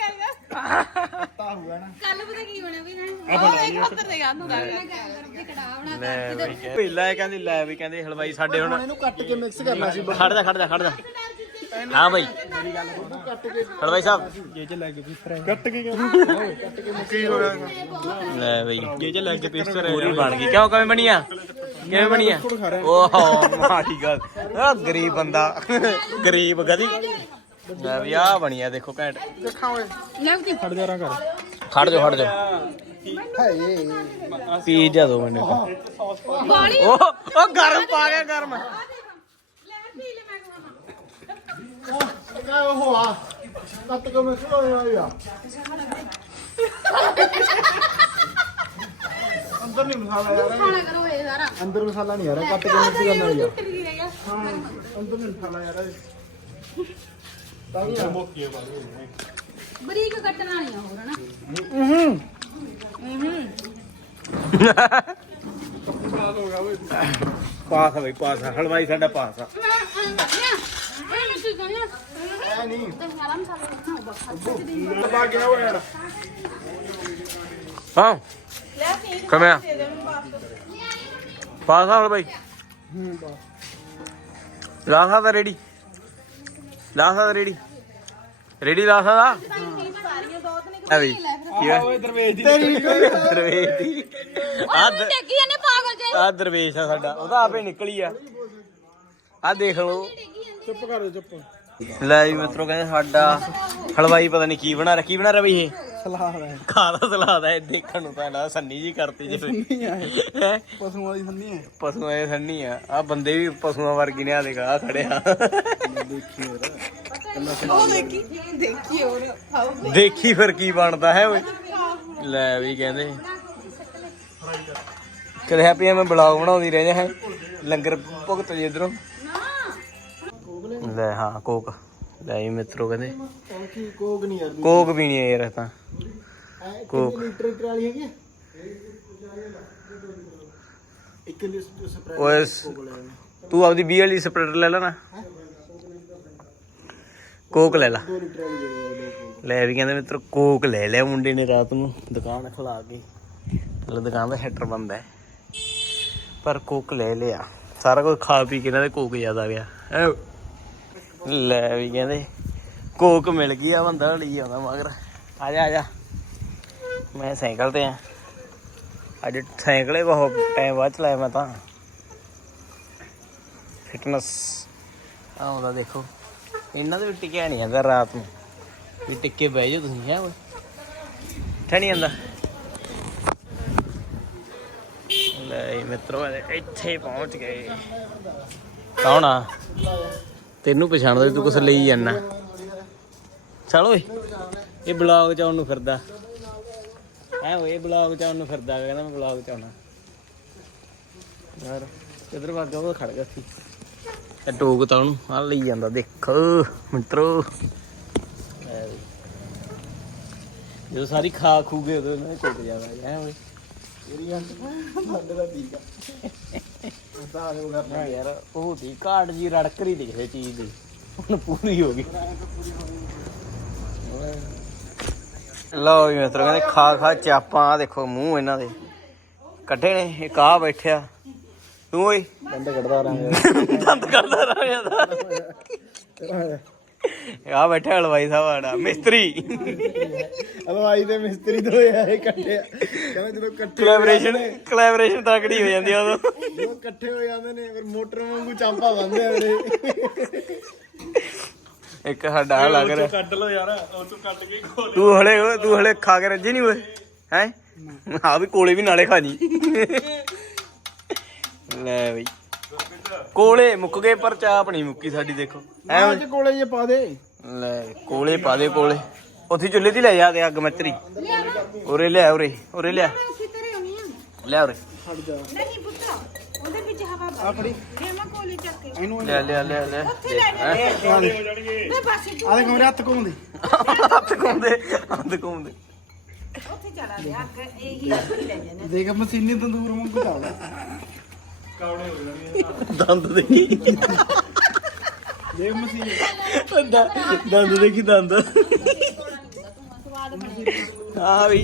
ਪਤਾ ਕੀ ਹੋਣਾ ਵੀ ਨਾ ਉੱਧਰ ਦੇ ਗਾ ਨੂੰ ਗੱਲ ਕਰਕੇ ਕੜਾ ਬਣਾ ਲੈ। ਬਈ ਪਹਿਲਾਂ ਇਹ ਕਹਿੰਦੀ ਲੈ ਵੀ ਕਹਿੰਦੇ ਹਲਵਾਈ ਸਾਡੇ ਹੁਣ ਇਹਨੂੰ ਕੱਟ ਕੇ ਮਿਕਸ ਕਰਨਾ ਸੀ। ਖੜ ਜਾ ਖੜ ਜਾ ਖੜ ਜਾ। ਹਾਂ ਬਈ। ਹਲਵਾਈ ਸਾਹਿਬ। ਜੇ ਚ ਲੱਗ ਗਈ ਫਰਾਈ ਕੱਟ ਕੇ ਕਿਉਂ? ਕੀ ਹੋਇਆ ਲੈ ਬਈ। ਜੇ ਚ ਲੱਗ ਪੀਸ ਪੂਰੀ ਬਣ ਗਈ। ਕਿਉਂ ਕਿਵੇਂ ਬਣੀ ਆ ਕਿਵੇਂ ਬਣੀ ਆ ਓਹ ਮਾੜੀ ਗੱਲ। ਆ ਗਰੀਬ ਬੰਦਾ। ਗਰੀਬ ਗਦੀ। ਲੈ ਵੀ ਆ ਬਣੀ ਆ ਦੇਖੋ ਘੈਂਟ। ਲੈਵਤੀ ਖੜ ਜਾ ਰਾਂ ਕਰ। ਖੜ ਜਾ ਖੜ ਜਾ। ਹਾਏ ਪੀਜ਼ਾ ਦੋ ਮੈਨੂੰ ਉਹ ਗਰਮ ਪਾ ਗਿਆ ਗਰਮ। ਲੈ ਅੰਦਰ ਨਹੀਂ ਮਸਾਲਾ ਯਾਰ ਖਾਣਾ ਕਰੋ ਇਹ ਸਾਰਾ ਅੰਦਰ ਮਸਾਲਾ ਨਹੀਂ ਯਾਰ ਕੱਟ ਕੇ ਮਿਕਸ ਕਰਨਾ ਯਾਰ ਆ ਅੰਦਰ ਨਹੀਂ ਮਸਾਲਾ ਯਾਰ ਤਾਂ ਹੀ ਮੋਕੀ ਬਰੀਕ ਕੱਟਣਾ ਨਹੀਂ ਹੋਰ ਹਨਾ ਪਾਸ ਆ ਬਈ, ਪਾਸ। ਆ ਹਲਵਾਈ ਸਾਡਾ ਪਾਸ। ਆ ਇਹ ਕੀ ਕਰਨਾ ਹਾਂ ਕਮਿਆ ਪਾਸ ਆ ਹਲਵਾਈ ਲਾਸਾ ਦਾ ਰੈਡੀ ਲਾਸਾ ਦਾ ਰੈਡੀ ਰੈਡੀ ਲਾਸਾ ਦਾ ਆ ਬਈ ਕੀ ਆ? ਦਰਵੇਸ਼ ਦੀ। ਦਰਵੇਸ਼ ਦੀ ਆ ਦੇਖੀ ਇਹਨੇ ਪਾਗਲ ਜੇ। ਆ ਦਰਵੇਸ਼ ਆ ਸਾਡਾ। ਉਹਦਾ ਆਪੇ ਨਿਕਲੀ ਆ। ਆ ਦੇਖ ਲਓ। ਚੁੱਪ ਕਰ ਚੁੱਪ। ਲੈ ਜੀ ਮਿੱਤਰੋ ਕਹਿੰਦੇ ਸਾਡਾ ਹਲਵਾਈ ਪਤਾ ਨਹੀਂ ਕੀ ਬਣਾ ਰਿਹਾ ਕੀ ਬਣਾ ਰਿਹਾ ਬਈ ਇਹ? ਸਲਾਹ ਹੈ। ਖਾਦਾ ਸਲਾਦ ਹੈ? ਦੇਖਣ ਨੂੰ ਤਾਂ ਲੱਗਦਾ ਸੰਨੀ ਜੀ ਕਰਤੀ ਜਿਵੇਂ ਹੈ? ਪਸ਼ੂਆਂ ਦੀ ਸੰਨੀ ਹੈ ਪਸ਼ੂਆਂ ਦੇ ਸੰਨੀ ਆ। ਆ ਬੰਦੇ ਵੀ ਪਸ਼ੂਆਂ ਵਰਗੀ ਨੇ ਆ ਦੇਖ ਆ। ਖੜਿਆ ਦੇਖੀ ਫਿਰ ਕੀ ਬਣਦਾ ਹੈ ਓਏ। ਲੈ ਵੀ ਕਹਿੰਦੇ। ਕਦੇ ਹੈਪੀ ਮੈਂ ਬਲੌਗ ਬਣਾਉਂਦੀ ਰਹਿ ਜਾ ਹੈ। ਲੰਗਰ ਭੁਗਤ ਜੀ ਇਧਰੋਂ। ਲੈ ਹਾਂ ਕੋਕ। ਲੈ ਜੀ ਮਿੱਤਰੋ ਕਹਿੰਦੇ। ਕੀ ਕੋਕ ਨਹੀਂ ਯਾਰ। ਕੋਕ ਪੀਣੀ ਹੈ ਯਾਰ ਇਹ ਤਾਂ। ਕੋਕ। ਲੀਟਰ ਵਾਲੀ ਹੈਗੀ ਆ? ਸਪਰੈਡ ਓਏ ਤੂੰ ਆਪਦੀ 20 ਵਾਲੀ ਸਪਰੈਡਰ ਲੈ ਲੈ ਨਾ। ਕੋਕ ਲੈ ਲੈ। 2 ਲੀਟਰ ਵਾਲੀ ਦੇ ਦਿਓ ਕੋਕ। ਲੈ ਵੀ ਕਹਿੰਦੇ ਮਿੱਤਰ ਕੋਕ ਲੈ ਲਿਆ ਮੁੰਡੇ ਨੇ ਰਾਤ ਨੂੰ। ਦੁਕਾਨ ਖਲਾ ਕੇ। ਚਲੋ ਦੁਕਾਨ ਦਾ ਸ਼ਟਰ ਬੰਦ ਹੈ। ਪਰ ਕੋਕ ਲੈ ਲਿਆ। ਸਾਰਾ ਕੁਝ ਖਾ ਪੀ ਕੇ ਇਹਨਾਂ ਦੇ ਕੋਕ ਜ਼ਿਆਦਾ ਗਿਆ। ਐ ਲੈ ਵੀ ਕਹਿੰਦੇ, ਕੋਕ ਮਿਲ ਗਈ ਆ ਬੰਦਾ ਲਈ ਆਉਂਦਾ ਮਗਰ। ਆ ਜਾ ਆ ਜਾ। ਮੈਂ ਸਾਈਕਲ ਤੇ ਆ। ਅੱਜ ਸਾਈਕਲੇ ਬਹੁਤ ਟਾਈਮ ਬਾਅਦ ਚਲਾਇਆ ਮੈਂ ਤਾਂ। ਫਿਟਨੈਸ ਆਉਂਦਾ ਦੇਖੋ। ਇਹਨਾਂ ਦੇ ਵੀ ਟਿਕਿਆ ਨਹੀਂ ਜਾਂਦਾ ਰਾਤ ਨੂੰ। ਵੀ ਟਿੱਕੇ ਬਹਿ ਜਾਓ ਤੁਸੀਂ, ਹੈ ਓਏ। ਠਣੀ ਜਾਂਦਾ। ਲੈ ਮਿੱਤਰੋ ਇੱਥੇ ਪਹੁੰਚ ਗਏ। ਕੌਣ ਆ? ਤੈਨੂੰ ਪਛਾਣਦਾ ਵੀ ਤੂੰ ਕੁਛ ਲਈ ਜਾਂਦਾ ਚਲ ਓਏ। ਇਹ ਬਲੌਗ ਚ ਆਉਣ ਨੂੰ ਫਿਰਦਾ। ਹੈ ਓਏ ਬਲੌਗ ਚ ਆਉਣ ਨੂੰ ਫਿਰਦਾ ਕਹਿੰਦਾ ਮੈਂ ਬਲੌਗ ਚ ਆਉਣਾ। ਯਾਰ, ਕਿੱਧਰ ਭੱਗ ਗਿਆ, ਉਹ ਖੜ ਗਿਆ ਸੀ। ਇਹ ਟੋਕ ਤਾਂ ਉਹਨੂੰ ਆ ਲਈ ਜਾਂਦਾ, ਦੇਖੋ, ਮਿੱਤਰੋ। ਜਦੋਂ ਸਾਰੀ ਖਾ ਖੂ ਗਏ, ਉਦੋਂ ਨਾ ਟੁੱਟ ਜਾਵਾ ਹੈ ਓਏ ਸਾਡੇ ਦਾ ਠੀਕ ਆ ਤਾਂ ਉਹ ਕਰਨਾ ਨਾ ਯਾਰ ਉਹ ਦੀ ਘਾਟ ਜੀ ਰੜਕ ਰਹੀ ਦਿਖਦੇ ਚੀਜ਼ ਦੀ। ਹੁਣ ਪੂਰੀ ਹੋ ਗਈ। ਲਓ ਜੀ ਮਿੱਤਰੋ ਕਹਿੰਦੇ ਖਾ ਖਾ ਚਾਪਾਂ ਆ ਦੇਖੋ ਮੂੰਹ ਇਹਨਾਂ ਦੇ। ਕੱਢੇ ਨੇ ਇੱਕ ਆ ਬੈਠਿਆ। ਤੂੰ ਓਏ। ਬੰਦੇ ਕੱਢਦਾ ਰਹਾਂਗੇ। ਦੰਦ ਕੱਢਦਾ ਰਹਿ ਆ ਬੈਠਾ ਹਲਵਾਈ ਸਾਹਿਬ ਆੜਾ ਮਿਸਤਰੀ। ਹਲਵਾਈ ਦੇ ਮਿਸਤਰੀ ਦੋਏ ਆਏ ਇਕੱਠੇ ਆ। ਕਹਿੰਦਾ ਜਦੋਂ ਇਕੱਠੇ ਕੋਲੈਬੋਰੇਸ਼ਨ ਕੋਲੈਬੋਰੇਸ਼ਨ ਤਕੜੀ ਹੋ ਜਾਂਦੀ ਆ ਉਦੋਂ। ਜਦੋਂ ਇਕੱਠੇ ਹੋ ਜਾਂਦੇ ਨੇ ਫਿਰ ਮੋਟਰ ਵਾਂਗੂ ਚਾਂਪਾ ਬੰਦੇ ਆ ਵੀਰੇ ਇੱਕ ਸਾਡਾ ਆਹ ਲੱਗ ਰਿਹਾ। ਕੱਢ ਲੋ ਯਾਰ ਉਹ ਤੋਂ ਕੱਟ ਕੇ ਖੋਲ ਤੂੰ ਹਲੇ ਤੂੰ ਹਲੇ ਖਾ ਕੇ ਰੱਜੇ ਨਹੀਂ ਓਏ ਹੈ? ਆ ਵੀ ਕੋਲੇ ਵੀ ਨਾਲੇ ਖਾ ਜੀ। ਲੈ ਬਈ। ਕੋਲੇ ਮੁੱਕ ਗਏ ਪਰ ਚਾਪ ਨਹੀਂ ਮੁੱਕੀ ਸਾਡੀ ਦੇਖੋ। ਐ ਅੱਜ ਕੋਲੇ ਜੇ ਪਾ ਦੇ। ਲੈ ਕੋਲੇ ਪਾ ਦੇ ਕੋਲੇ। ਉੱਥੇ ਚੁੱਲ੍ਹੇ ਤੇ ਲੈ ਜਾ ਦੇ ਅੱਗ ਮੱਤਰੀ। ਉਰੇ ਲਿਆ ਉਰੇ ਉਰੇ ਲਿਆ। ਕਿਤਰੇ ਹੋਣੀ ਆ। ਲਿਆ ਉਰੇ। ਨਹੀਂ ਪੁੱਤਰਾ ਉਹਦੇ ਵਿੱਚ ਹਵਾ ਆ ਫੜੀ। ਮੈਂ ਕੋਲੀ ਚੱਕ ਕੇ। ਇਹਨੂੰ ਆ ਦੇ। ਮੈਂ ਬਸ ਆ ਦੇ ਕਮਰੇ ਹੱਥ ਘੁੰਮਦੇ ਹੱਥ ਘੁੰਮਦੇ ਹੱਥ ਘੁੰਮਦੇ ਉੱਥੇ ਚਲਾ ਦੇ ਅੱਗ ਇਹੀ ਅੱਗ ਹੀ ਲੈ ਜਾਣੇ। ਦੇਖ ਮਸੀਨੀ ਤੰਦੂਰ ਵਾਂਗੂ ਚੱਲਦਾ। ਦੰਦ ਦੇਖੀ। ਦੇਖ ਮਸੀਨੀ ਦੰਦ ਦੰਦ ਦੇਖੀ ਦੰਦ। ਹਾਂ ਵੀ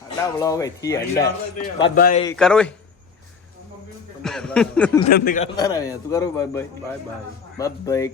ਸਾਡਾ ਵਲੌਗ ਇੱਥੇ ਹੀ ਐਂਡਾ ਬਾਏ ਬਾਏ ਕਰੋ ਏ ਦੰਦ ਕਰਦਾ ਰਹਿ ਤੂੰ ਕਰੋ bye bye bye. Bye bye